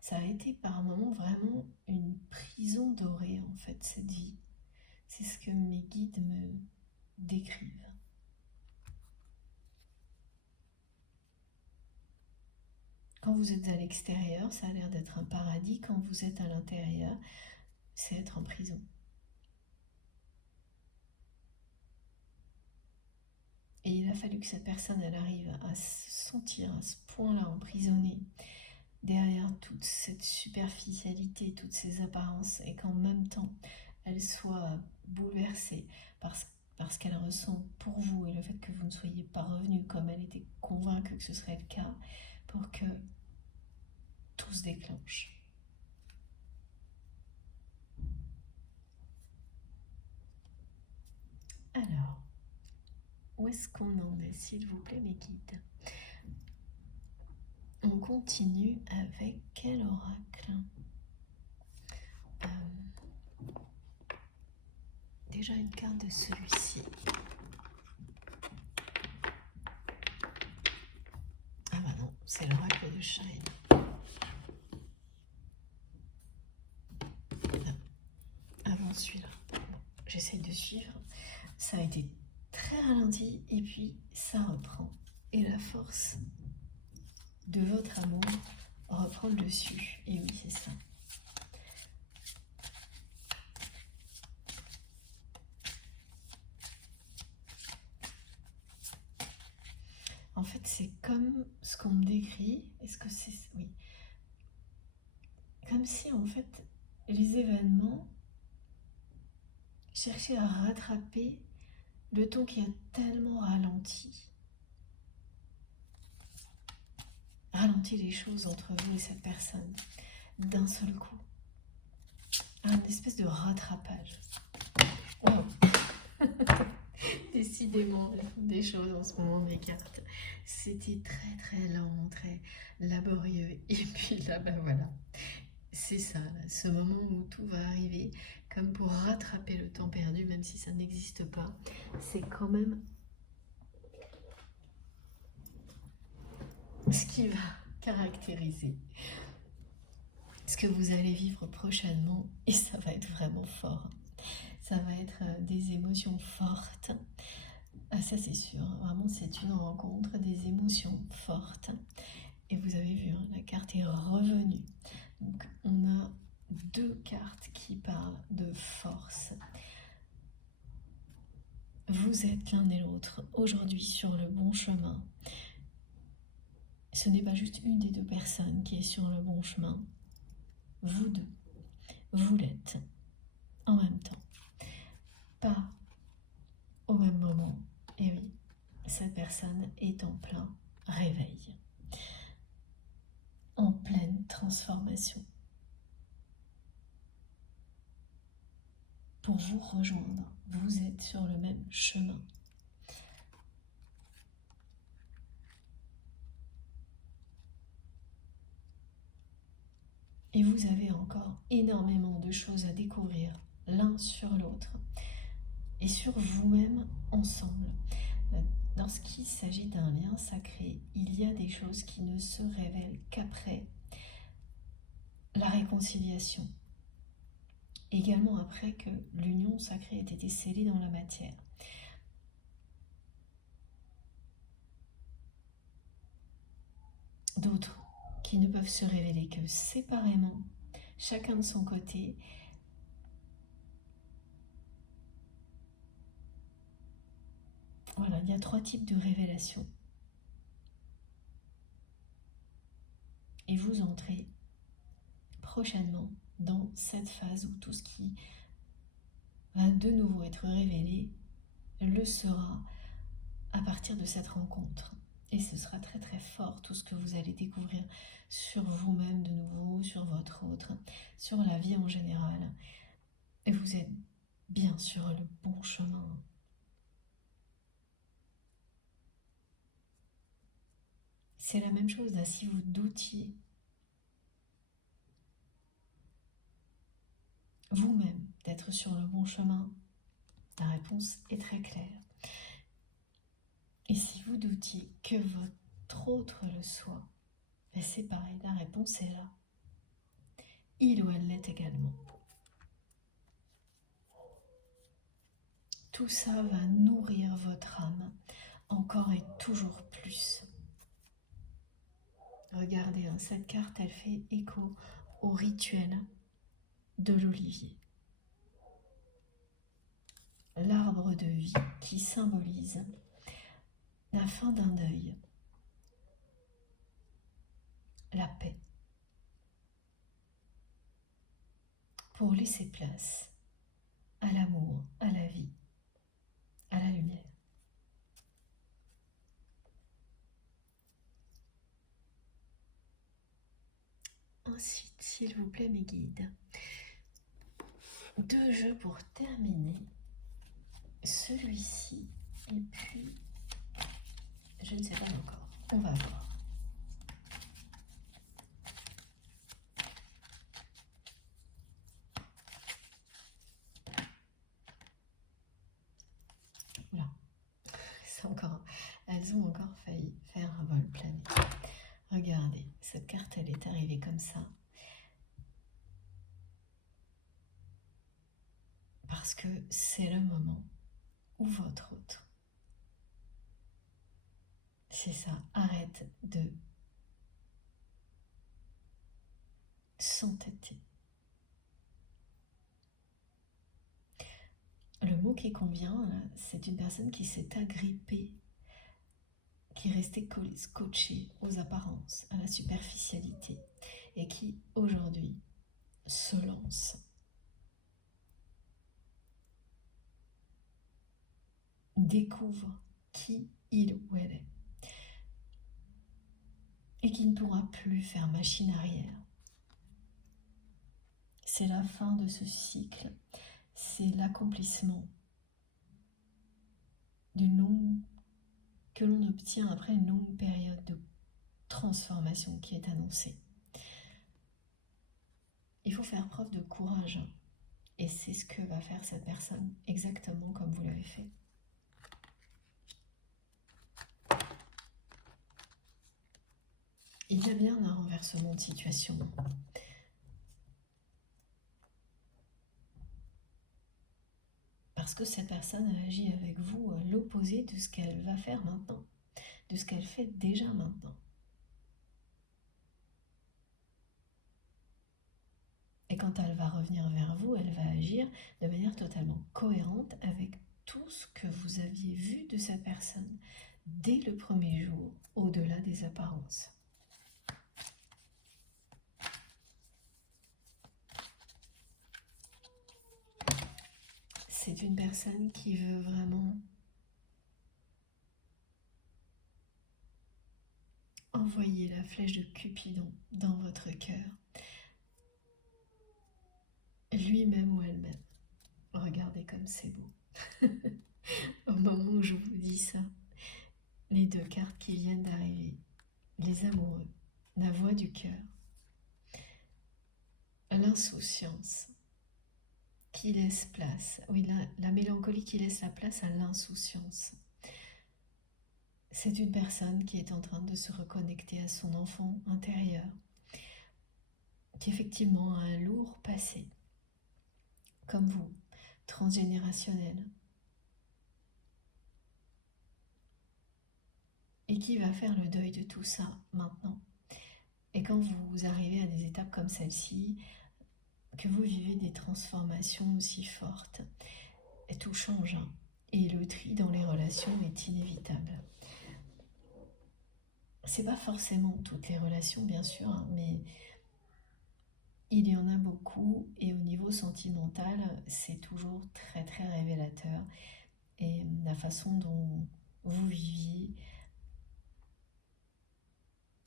Ça a été par moments vraiment une prison dorée en fait, cette vie. C'est ce que mes guides me décrivent. Quand vous êtes à l'extérieur, ça a l'air d'être un paradis. Quand vous êtes à l'intérieur, c'est être en prison. Et il a fallu que cette personne, elle arrive à se sentir à ce point-là emprisonnée derrière toute cette superficialité, toutes ces apparences, et qu'en même temps, elle soit bouleversée parce qu'elle ressent pour vous et le fait que vous ne soyez pas revenu comme elle était convaincue que ce serait le cas, pour que tout se déclenche. Alors, où est-ce qu'on en est, s'il vous plaît, mes guides? On continue avec quel oracle? Déjà une carte de celui-ci. Ah bah non, c'est l'oracle de Shine. Avant celui-là. Bon, j'essaye de suivre. Ça a été très ralenti et puis ça reprend. Et la force de votre amour reprend le dessus. Et oui, c'est ça. En fait, c'est comme ce qu'on me décrit. Est-ce que c'est... Oui. Comme si, en fait, les événements cherchaient à rattraper le temps qui a tellement ralenti. Ralenti les choses entre vous et cette personne, d'un seul coup. Un espèce de rattrapage. Oh. Décidément, des choses en ce moment, mes cartes. C'était très très lent, très laborieux. Et puis là, ben voilà. C'est ça, là, ce moment où tout va arriver, comme pour rattraper le temps perdu, même si ça n'existe pas. C'est quand même ce qui va caractériser ce que vous allez vivre prochainement. Et ça va être vraiment fort. Ça va être des émotions fortes. Ah, ça c'est sûr, vraiment c'est une rencontre, des émotions fortes. Et vous avez vu, hein, la carte est revenue. Donc on a deux cartes qui parlent de force. Vous êtes l'un et l'autre aujourd'hui sur le bon chemin. Ce n'est pas juste une des deux personnes qui est sur le bon chemin. Vous deux, vous l'êtes. en même temps, pas au même moment. Et oui, cette personne est en plein réveil, en pleine transformation. Pour vous rejoindre, vous êtes sur le même chemin. Et vous avez encore énormément de choses à découvrir l'un sur l'autre et sur vous-même ensemble. Lorsqu'il s'agit d'un lien sacré, il y a des choses qui ne se révèlent qu'après la réconciliation. Également après que l'union sacrée ait été scellée dans la matière. D'autres qui ne peuvent se révéler que séparément, chacun de son côté. Voilà, il y a 3 types de révélations. Et vous entrez prochainement dans cette phase où tout ce qui va de nouveau être révélé le sera à partir de cette rencontre. Et ce sera très très fort tout ce que vous allez découvrir sur vous-même de nouveau, sur votre autre, sur la vie en général. Et vous êtes bien sur le bon chemin. C'est la même chose là, si vous doutiez vous-même d'être sur le bon chemin, la réponse est très claire. Et si vous doutiez que votre autre le soit, c'est pareil, la réponse est là. Il ou elle l'est également. Tout ça va nourrir votre âme encore et toujours plus. Regardez, cette carte, elle fait écho au rituel de l'olivier. L'arbre de vie qui symbolise la fin d'un deuil, la paix, pour laisser place à l'amour, à la vie, à la lumière. Ensuite, s'il vous plaît, mes guides, 2 jeux pour terminer. Celui-ci, et puis, je ne sais pas encore, on va voir. Voilà, elles ont encore failli faire un vol plané. Regardez, cette carte, elle est arrivée comme ça. Parce que c'est le moment où votre autre, c'est ça, arrête de s'entêter. Le mot qui convient, c'est une personne qui s'est agrippée, qui est restée scotchée aux apparences, à la superficialité, et qui aujourd'hui se lance. Découvre qui il ou elle est. Et qui ne pourra plus faire machine arrière. C'est la fin de ce cycle. C'est l'accomplissement que l'on obtient après une longue période de transformation qui est annoncée. Il faut faire preuve de courage. Et c'est ce que va faire cette personne, exactement comme vous l'avez fait. Il y a bien un renversement de situation. Parce que cette personne agit avec vous à l'opposé de ce qu'elle va faire maintenant, de ce qu'elle fait déjà maintenant. Et quand elle va revenir vers vous, elle va agir de manière totalement cohérente avec tout ce que vous aviez vu de cette personne dès le premier jour, au-delà des apparences. c'est une personne qui veut vraiment envoyer la flèche de Cupidon dans votre cœur, lui-même ou elle-même. Regardez comme c'est beau. Au moment où je vous dis ça, les deux cartes qui viennent d'arriver, les amoureux, la voix du cœur, l'insouciance qui laisse place, oui, la mélancolie qui laisse la place à l'insouciance. C'est une personne qui est en train de se reconnecter à son enfant intérieur, qui effectivement a un lourd passé, comme vous, transgénérationnel, et qui va faire le deuil de tout ça maintenant. Et quand vous arrivez à des étapes comme celle-ci, que vous vivez des transformations aussi fortes, et tout change, hein, et le tri dans les relations est inévitable. C'est pas forcément toutes les relations, bien sûr, hein, mais il y en a beaucoup, et au niveau sentimental, c'est toujours très très révélateur. Et la façon dont vous viviez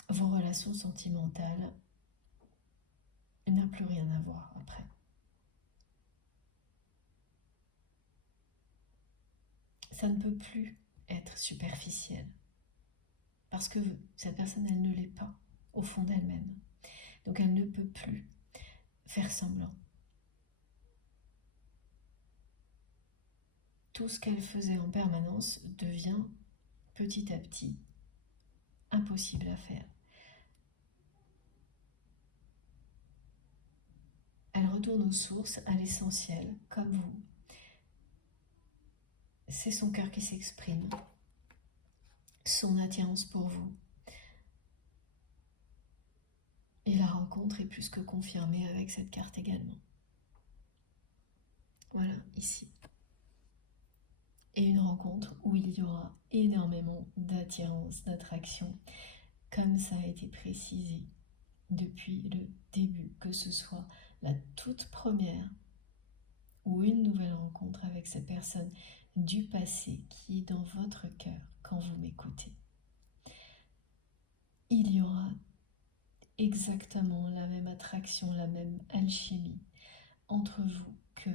vos relations sentimentales n'a plus rien à voir après. Ça ne peut plus être superficiel, parce que cette personne, elle ne l'est pas au fond d'elle-même. Donc elle ne peut plus faire semblant. Tout ce qu'elle faisait en permanence devient petit à petit impossible à faire. Elle retourne aux sources, à l'essentiel, comme vous. C'est son cœur qui s'exprime, son attirance pour vous. Et la rencontre est plus que confirmée avec cette carte également. Voilà, ici. Et une rencontre où il y aura énormément d'attirance, d'attraction, comme ça a été précisé depuis le début, que ce soit la toute première ou une nouvelle rencontre avec cette personne du passé qui est dans votre cœur quand vous m'écoutez. Il y aura exactement la même attraction, la même alchimie entre vous, que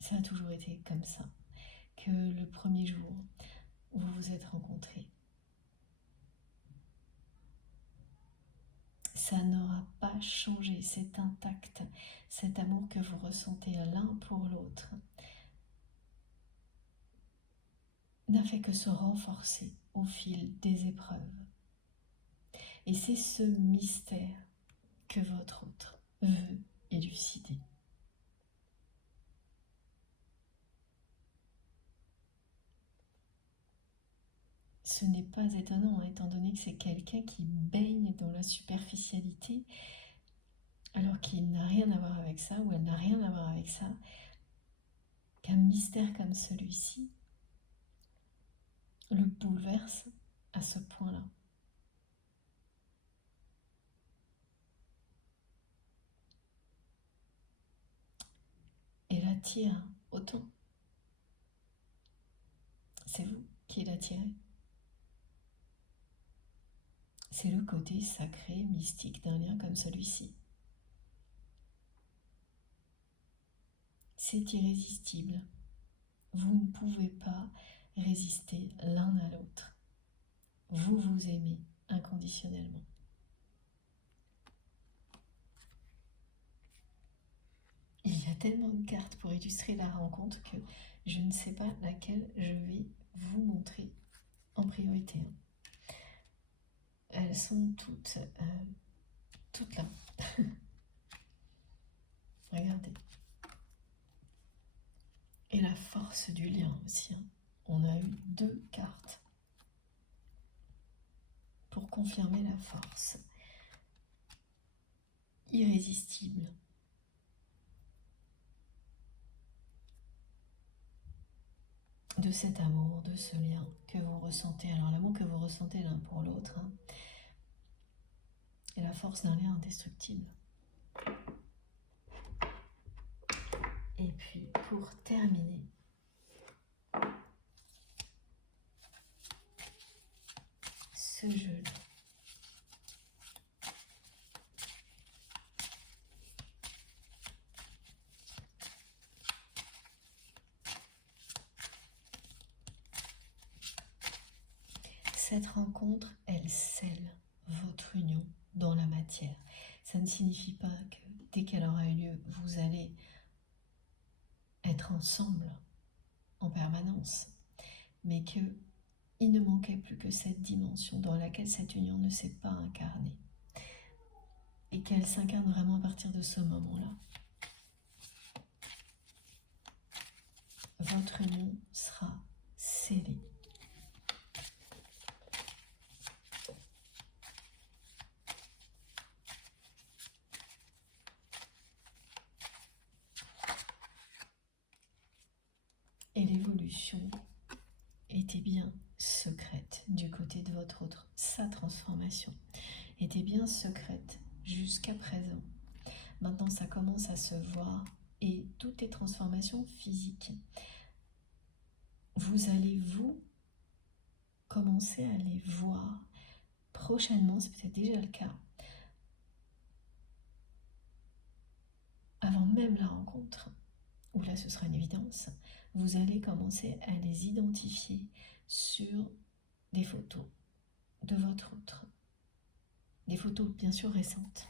ça a toujours été comme ça, que le premier jour où vous vous êtes rencontrés, ça n'aura pas changé, c'est intact. Cet amour que vous ressentez l'un pour l'autre n'a fait que se renforcer au fil des épreuves. Et c'est ce mystère que votre autre veut élucider. Ce n'est pas étonnant, hein, étant donné que c'est quelqu'un qui baigne dans la superficialité, alors qu'il n'a rien à voir avec ça, ou elle n'a rien à voir avec ça, qu'un mystère comme celui-ci le bouleverse à ce point-là. Et l'attire autant. C'est vous qui l'attirez. C'est le côté sacré, mystique d'un lien comme celui-ci. C'est irrésistible. Vous ne pouvez pas résister l'un à l'autre. Vous vous aimez inconditionnellement. Il y a tellement de cartes pour illustrer la rencontre que je ne sais pas laquelle je vais vous montrer en priorité. Elles sont toutes là. Regardez. Et la force du lien aussi. On a eu 2 cartes pour confirmer la force. Irrésistible. De cet amour, de ce lien que vous ressentez. Alors l'amour que vous ressentez l'un pour l'autre, hein, et la force d'un lien indestructible. Et puis pour terminer, ce jeu-là. Cette rencontre, elle scelle votre union dans la matière. Ça ne signifie pas que dès qu'elle aura eu lieu, vous allez être ensemble en permanence, mais qu'il ne manquait plus que cette dimension dans laquelle cette union ne s'est pas incarnée et qu'elle s'incarne vraiment à partir de ce moment-là. Votre union sera scellée. Et l'évolution était bien secrète du côté de votre autre. Sa transformation était bien secrète jusqu'à présent. Maintenant, ça commence à se voir et toutes les transformations physiques, vous allez commencer à les voir prochainement, c'est peut-être déjà le cas, avant même la rencontre, où là ce sera une évidence, vous allez commencer à les identifier sur des photos de votre autre. Des photos bien sûr récentes.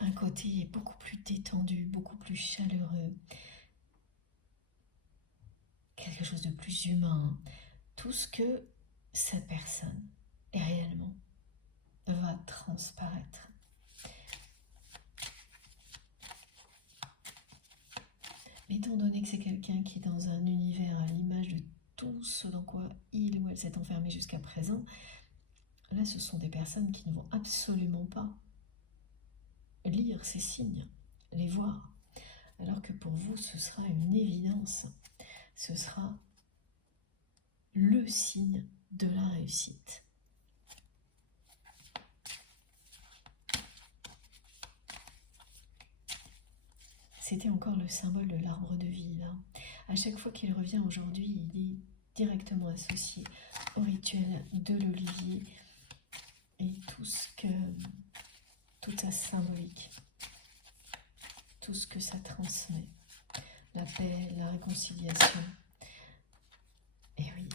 Un côté beaucoup plus détendu, beaucoup plus chaleureux. Quelque chose de plus humain. Tout ce que cette personne est réellement va transparaître. Mais étant donné que c'est quelqu'un qui est dans un univers à l'image de tout ce dans quoi il ou elle s'est enfermé jusqu'à présent, là ce sont des personnes qui ne vont absolument pas lire ces signes, les voir. Alors que pour vous, ce sera une évidence. Ce sera le signe de la réussite. C'était encore le symbole de l'arbre de vie, là. À chaque fois qu'il revient aujourd'hui, il est directement associé au rituel de l'olivier et toute sa symbolique, tout ce que ça transmet, la paix, la réconciliation. Et oui,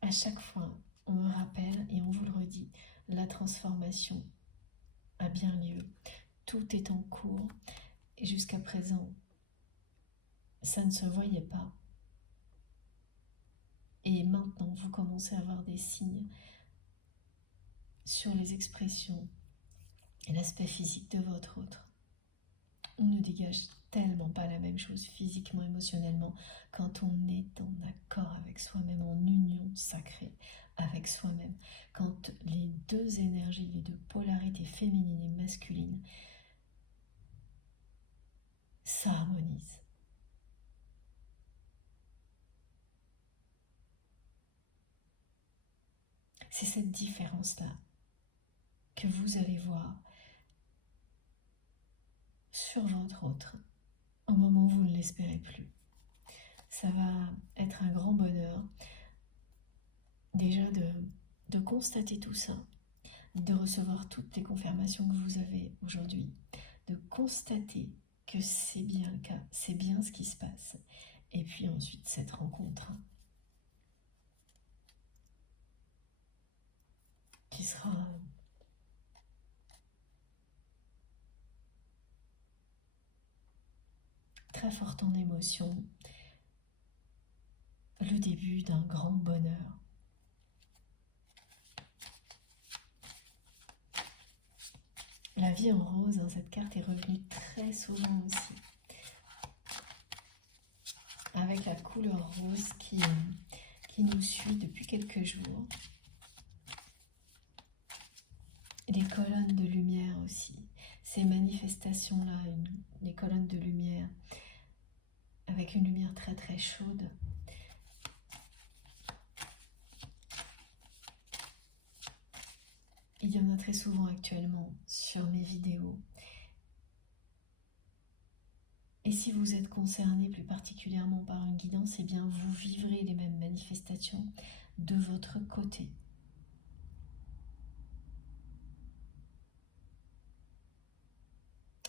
à chaque fois, on me rappelle et on vous le redit, la transformation a bien lieu. Tout est en cours et jusqu'à présent, ça ne se voyait pas. Et maintenant, vous commencez à avoir des signes sur les expressions et l'aspect physique de votre autre. On ne dégage tellement pas la même chose physiquement, émotionnellement, quand on est en accord avec soi-même, en union sacrée avec soi-même. Quand les deux énergies, les deux polarités féminines et masculines s'harmonisent. C'est cette différence-là que vous allez voir sur votre autre au moment où vous ne l'espérez plus. Ça va être un grand bonheur déjà de constater tout ça, de recevoir toutes les confirmations que vous avez aujourd'hui, de constater que c'est bien le cas, c'est bien ce qui se passe. Et puis ensuite cette rencontre qui sera très forte en émotion, le début d'un grand bonheur. La vie en rose, hein, cette carte est revenue très souvent aussi. Avec la couleur rose qui nous suit depuis quelques jours. Les colonnes de lumière aussi. Ces manifestations-là, les colonnes de lumière, avec une lumière très très chaude. Il y en a très souvent actuellement sur mes vidéos. Et si vous êtes concerné plus particulièrement par une guidance, eh bien vous vivrez les mêmes manifestations de votre côté.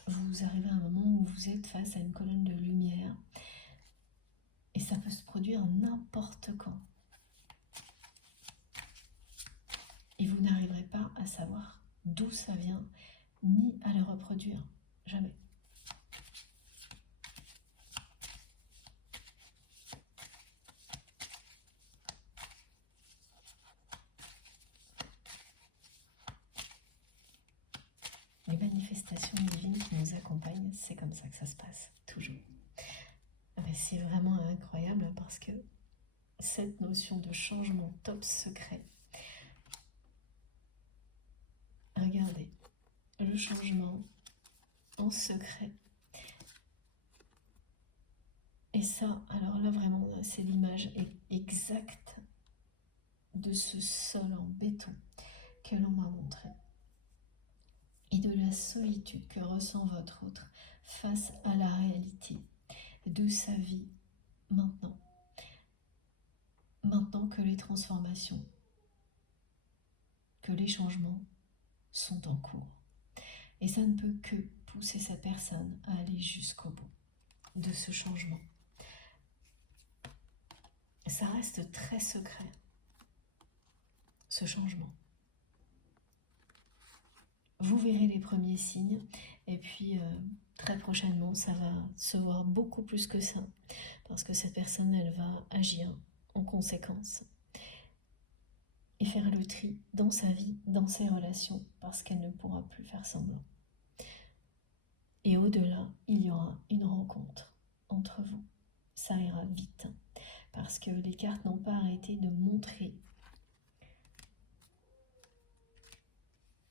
Vous arrivez à un moment où vous êtes face à une colonne de lumière et ça peut se produire n'importe quand. Et vous n'arriverez pas à savoir d'où ça vient, ni à le reproduire. Jamais. Les manifestations divines qui nous accompagnent, c'est comme ça que ça se passe, toujours. Mais c'est vraiment incroyable parce que cette notion de changement top secret, regardez, le changement en secret. Et ça, alors là vraiment, c'est l'image exacte de ce sol en béton que l'on m'a montré. Et de la solitude que ressent votre autre face à la réalité de sa vie maintenant. Maintenant que les transformations, que les changements sont en cours. Et ça ne peut que pousser cette personne à aller jusqu'au bout de ce changement. Ça reste très secret, ce changement. Vous verrez les premiers signes et puis très prochainement ça va se voir beaucoup plus que ça parce que cette personne elle va agir en conséquence et faire le tri dans sa vie, dans ses relations parce qu'elle ne pourra plus faire semblant. Et au-delà, il y aura une rencontre entre vous. Ça ira vite parce que les cartes n'ont pas arrêté de montrer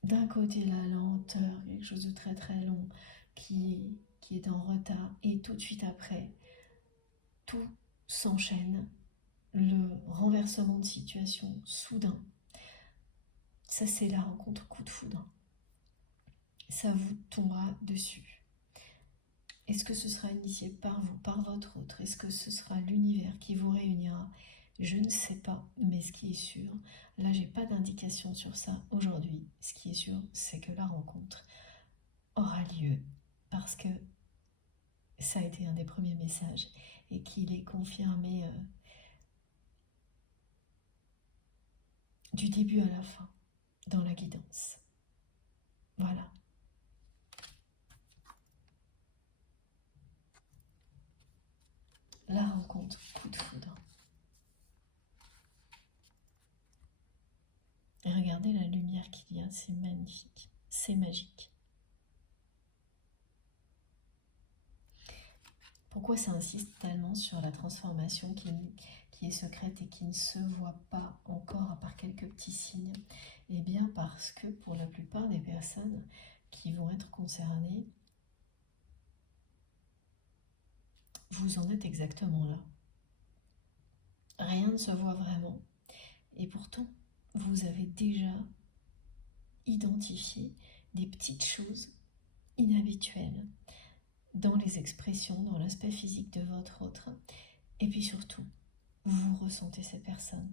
d'un côté la lenteur, quelque chose de très très long qui est en retard et tout de suite après, tout s'enchaîne, le renversement de situation soudain. Ça c'est la rencontre coup de foudre. Ça vous tombera dessus. Est-ce que ce sera initié par vous, par votre autre? Est-ce que ce sera l'univers qui vous réunira? Je ne sais pas, mais ce qui est sûr, là j'ai pas d'indication sur ça aujourd'hui. Ce qui est sûr, c'est que la rencontre aura lieu parce que ça a été un des premiers messages et qu'il est confirmé du début à la fin dans la guidance. Voilà. La rencontre, coup de foudre. Et regardez la lumière qu'il y a, c'est magnifique, c'est magique. Pourquoi ça insiste tellement sur la transformation qui est secrète et qui ne se voit pas encore à part quelques petits signes? Eh bien parce que pour la plupart des personnes qui vont être concernées, vous en êtes exactement là. Rien ne se voit vraiment. Et pourtant, vous avez déjà identifié des petites choses inhabituelles dans les expressions, dans l'aspect physique de votre autre. Et puis surtout, vous ressentez cette personne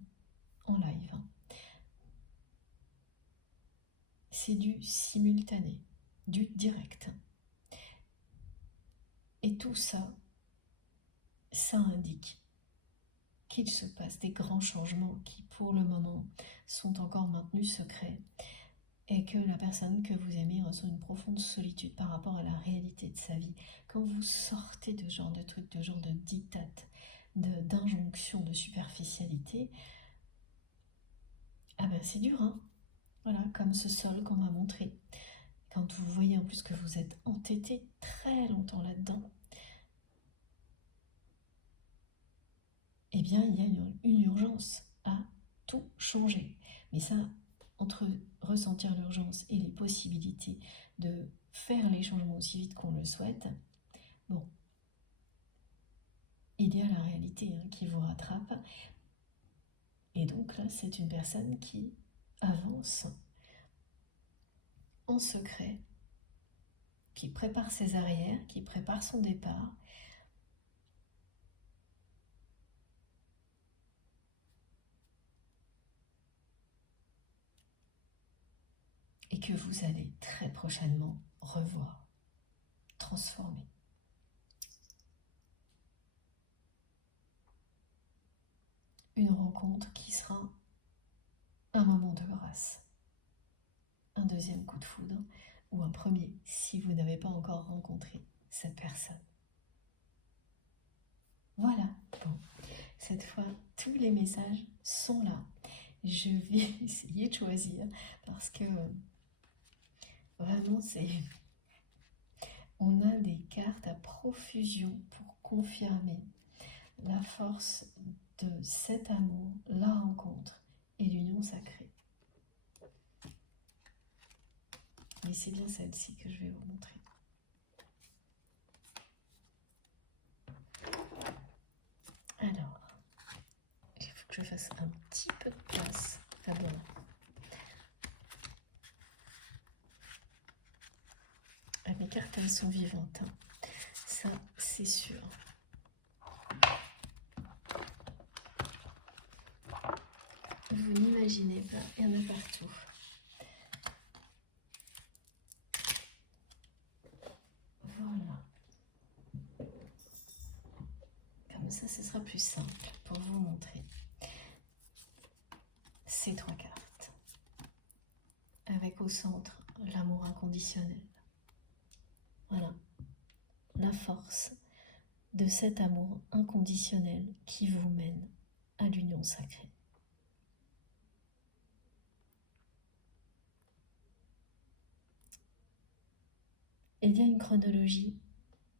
en live. C'est du simultané, du direct. Et tout ça, ça indique qu'il se passe des grands changements qui, pour le moment, sont encore maintenus secrets et que la personne que vous aimez ressent une profonde solitude par rapport à la réalité de sa vie. Quand vous sortez de ce genre de trucs, de genre de diktat, d'injonction, de superficialité, ah ben c'est dur, hein. Voilà, comme ce sol qu'on m'a montré. Quand vous voyez en plus que vous êtes entêté très longtemps là-dedans, eh bien il y a une urgence à tout changer. Mais ça, entre ressentir l'urgence et les possibilités de faire les changements aussi vite qu'on le souhaite, bon, il y a la réalité qui vous rattrape. Et donc là, c'est une personne qui avance en secret, qui prépare ses arrières, qui prépare son départ. Et que vous allez très prochainement revoir, transformer. Une rencontre qui sera un moment de grâce, un deuxième coup de foudre ou un premier si vous n'avez pas encore rencontré cette personne. Voilà, bon, cette fois tous les messages sont là. Je vais essayer de choisir parce que vraiment on a des cartes à profusion pour confirmer la force de cet amour, la rencontre et l'union sacrée. Mais c'est bien celle-ci que je vais vous montrer. Alors, il faut que je fasse un petit peu de place. Ah bon. Ah, mes cartes, elles sont vivantes. Hein. Ça, c'est sûr. Vous n'imaginez pas, il y en a partout. Voilà. Comme ça, ce sera plus simple pour vous montrer ces trois cartes. Avec au centre l'amour inconditionnel. Voilà. La force de cet amour inconditionnel qui vous mène à l'union sacrée. Il y a une chronologie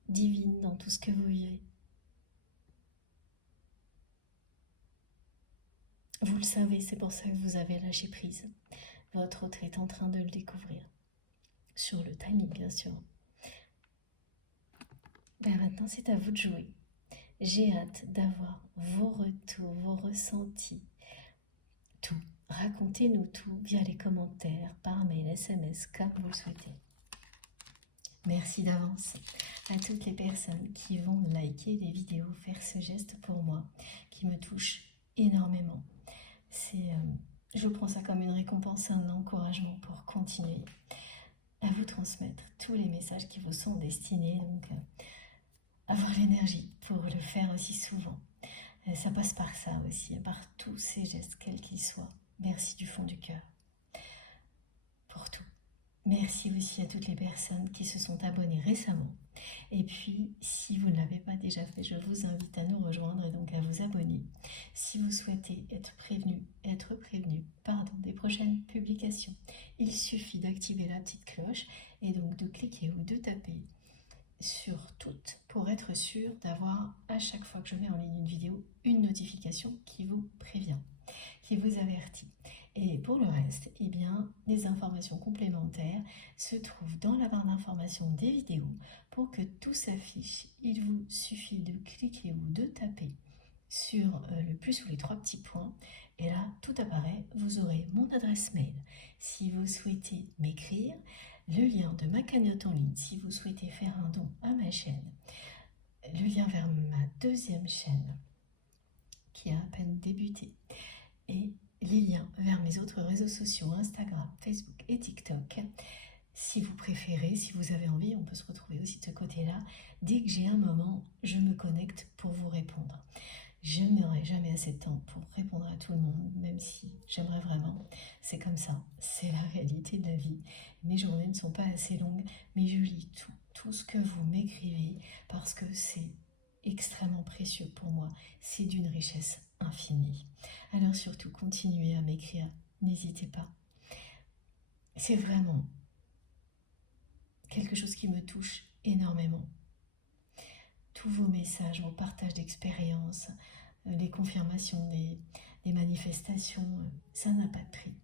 divine dans tout ce que vous vivez. Vous le savez, c'est pour ça que vous avez lâché prise. Votre autre est en train de le découvrir. Sur le timing, bien sûr. Ben maintenant, c'est à vous de jouer. J'ai hâte d'avoir vos retours, vos ressentis. Tout. Racontez-nous tout via les commentaires, par mail, SMS, comme vous le souhaitez. Merci d'avance à toutes les personnes qui vont liker les vidéos, faire ce geste pour moi, qui me touche énormément. Je prends ça comme une récompense, un encouragement pour continuer à vous transmettre tous les messages qui vous sont destinés, donc avoir l'énergie pour le faire aussi souvent. Ça passe par ça aussi, par tous ces gestes, quels qu'ils soient. Merci du fond du cœur pour tout. Merci aussi à toutes les personnes qui se sont abonnées récemment. Et puis, si vous ne l'avez pas déjà fait, je vous invite à nous rejoindre et donc à vous abonner. Si vous souhaitez être prévenu des prochaines publications, il suffit d'activer la petite cloche et donc de cliquer ou de taper sur toutes pour être sûr d'avoir à chaque fois que je mets en ligne une vidéo, une notification qui vous prévient, qui vous avertit. Et pour le reste, eh bien, les informations complémentaires se trouvent dans la barre d'information des vidéos. Pour que tout s'affiche, il vous suffit de cliquer ou de taper sur le plus ou les trois petits points. Et là, tout apparaît. Vous aurez mon adresse mail si vous souhaitez m'écrire, le lien de ma cagnotte en ligne si vous souhaitez faire un don à ma chaîne, le lien vers ma deuxième chaîne qui a à peine débuté, et les liens vers mes autres réseaux sociaux, Instagram, Facebook et TikTok. Si vous préférez, si vous avez envie, on peut se retrouver aussi de ce côté-là. Dès que j'ai un moment, je me connecte pour vous répondre. Je n'aurai jamais assez de temps pour répondre à tout le monde, même si j'aimerais vraiment. C'est comme ça, c'est la réalité de la vie. Mes journées ne sont pas assez longues, mais je lis tout ce que vous m'écrivez, parce que c'est extrêmement précieux pour moi. C'est d'une richesse infinie. Alors surtout, continuez à m'écrire, n'hésitez pas. C'est vraiment quelque chose qui me touche énormément. Tous vos messages, vos partages d'expériences, les confirmations des manifestations, ça n'a pas de prix.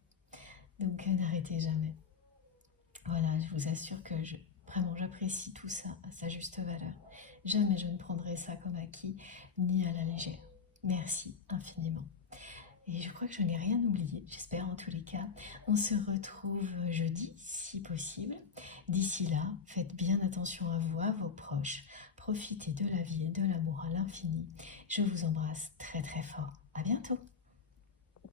Donc n'arrêtez jamais. Voilà, je vous assure que vraiment j'apprécie tout ça à sa juste valeur. Jamais je ne prendrai ça comme acquis, ni à la légère. Merci infiniment. Et je crois que je n'ai rien oublié, j'espère en tous les cas. On se retrouve jeudi, si possible. D'ici là, faites bien attention à vous, à vos proches. Profitez de la vie et de l'amour à l'infini. Je vous embrasse très très fort. À bientôt.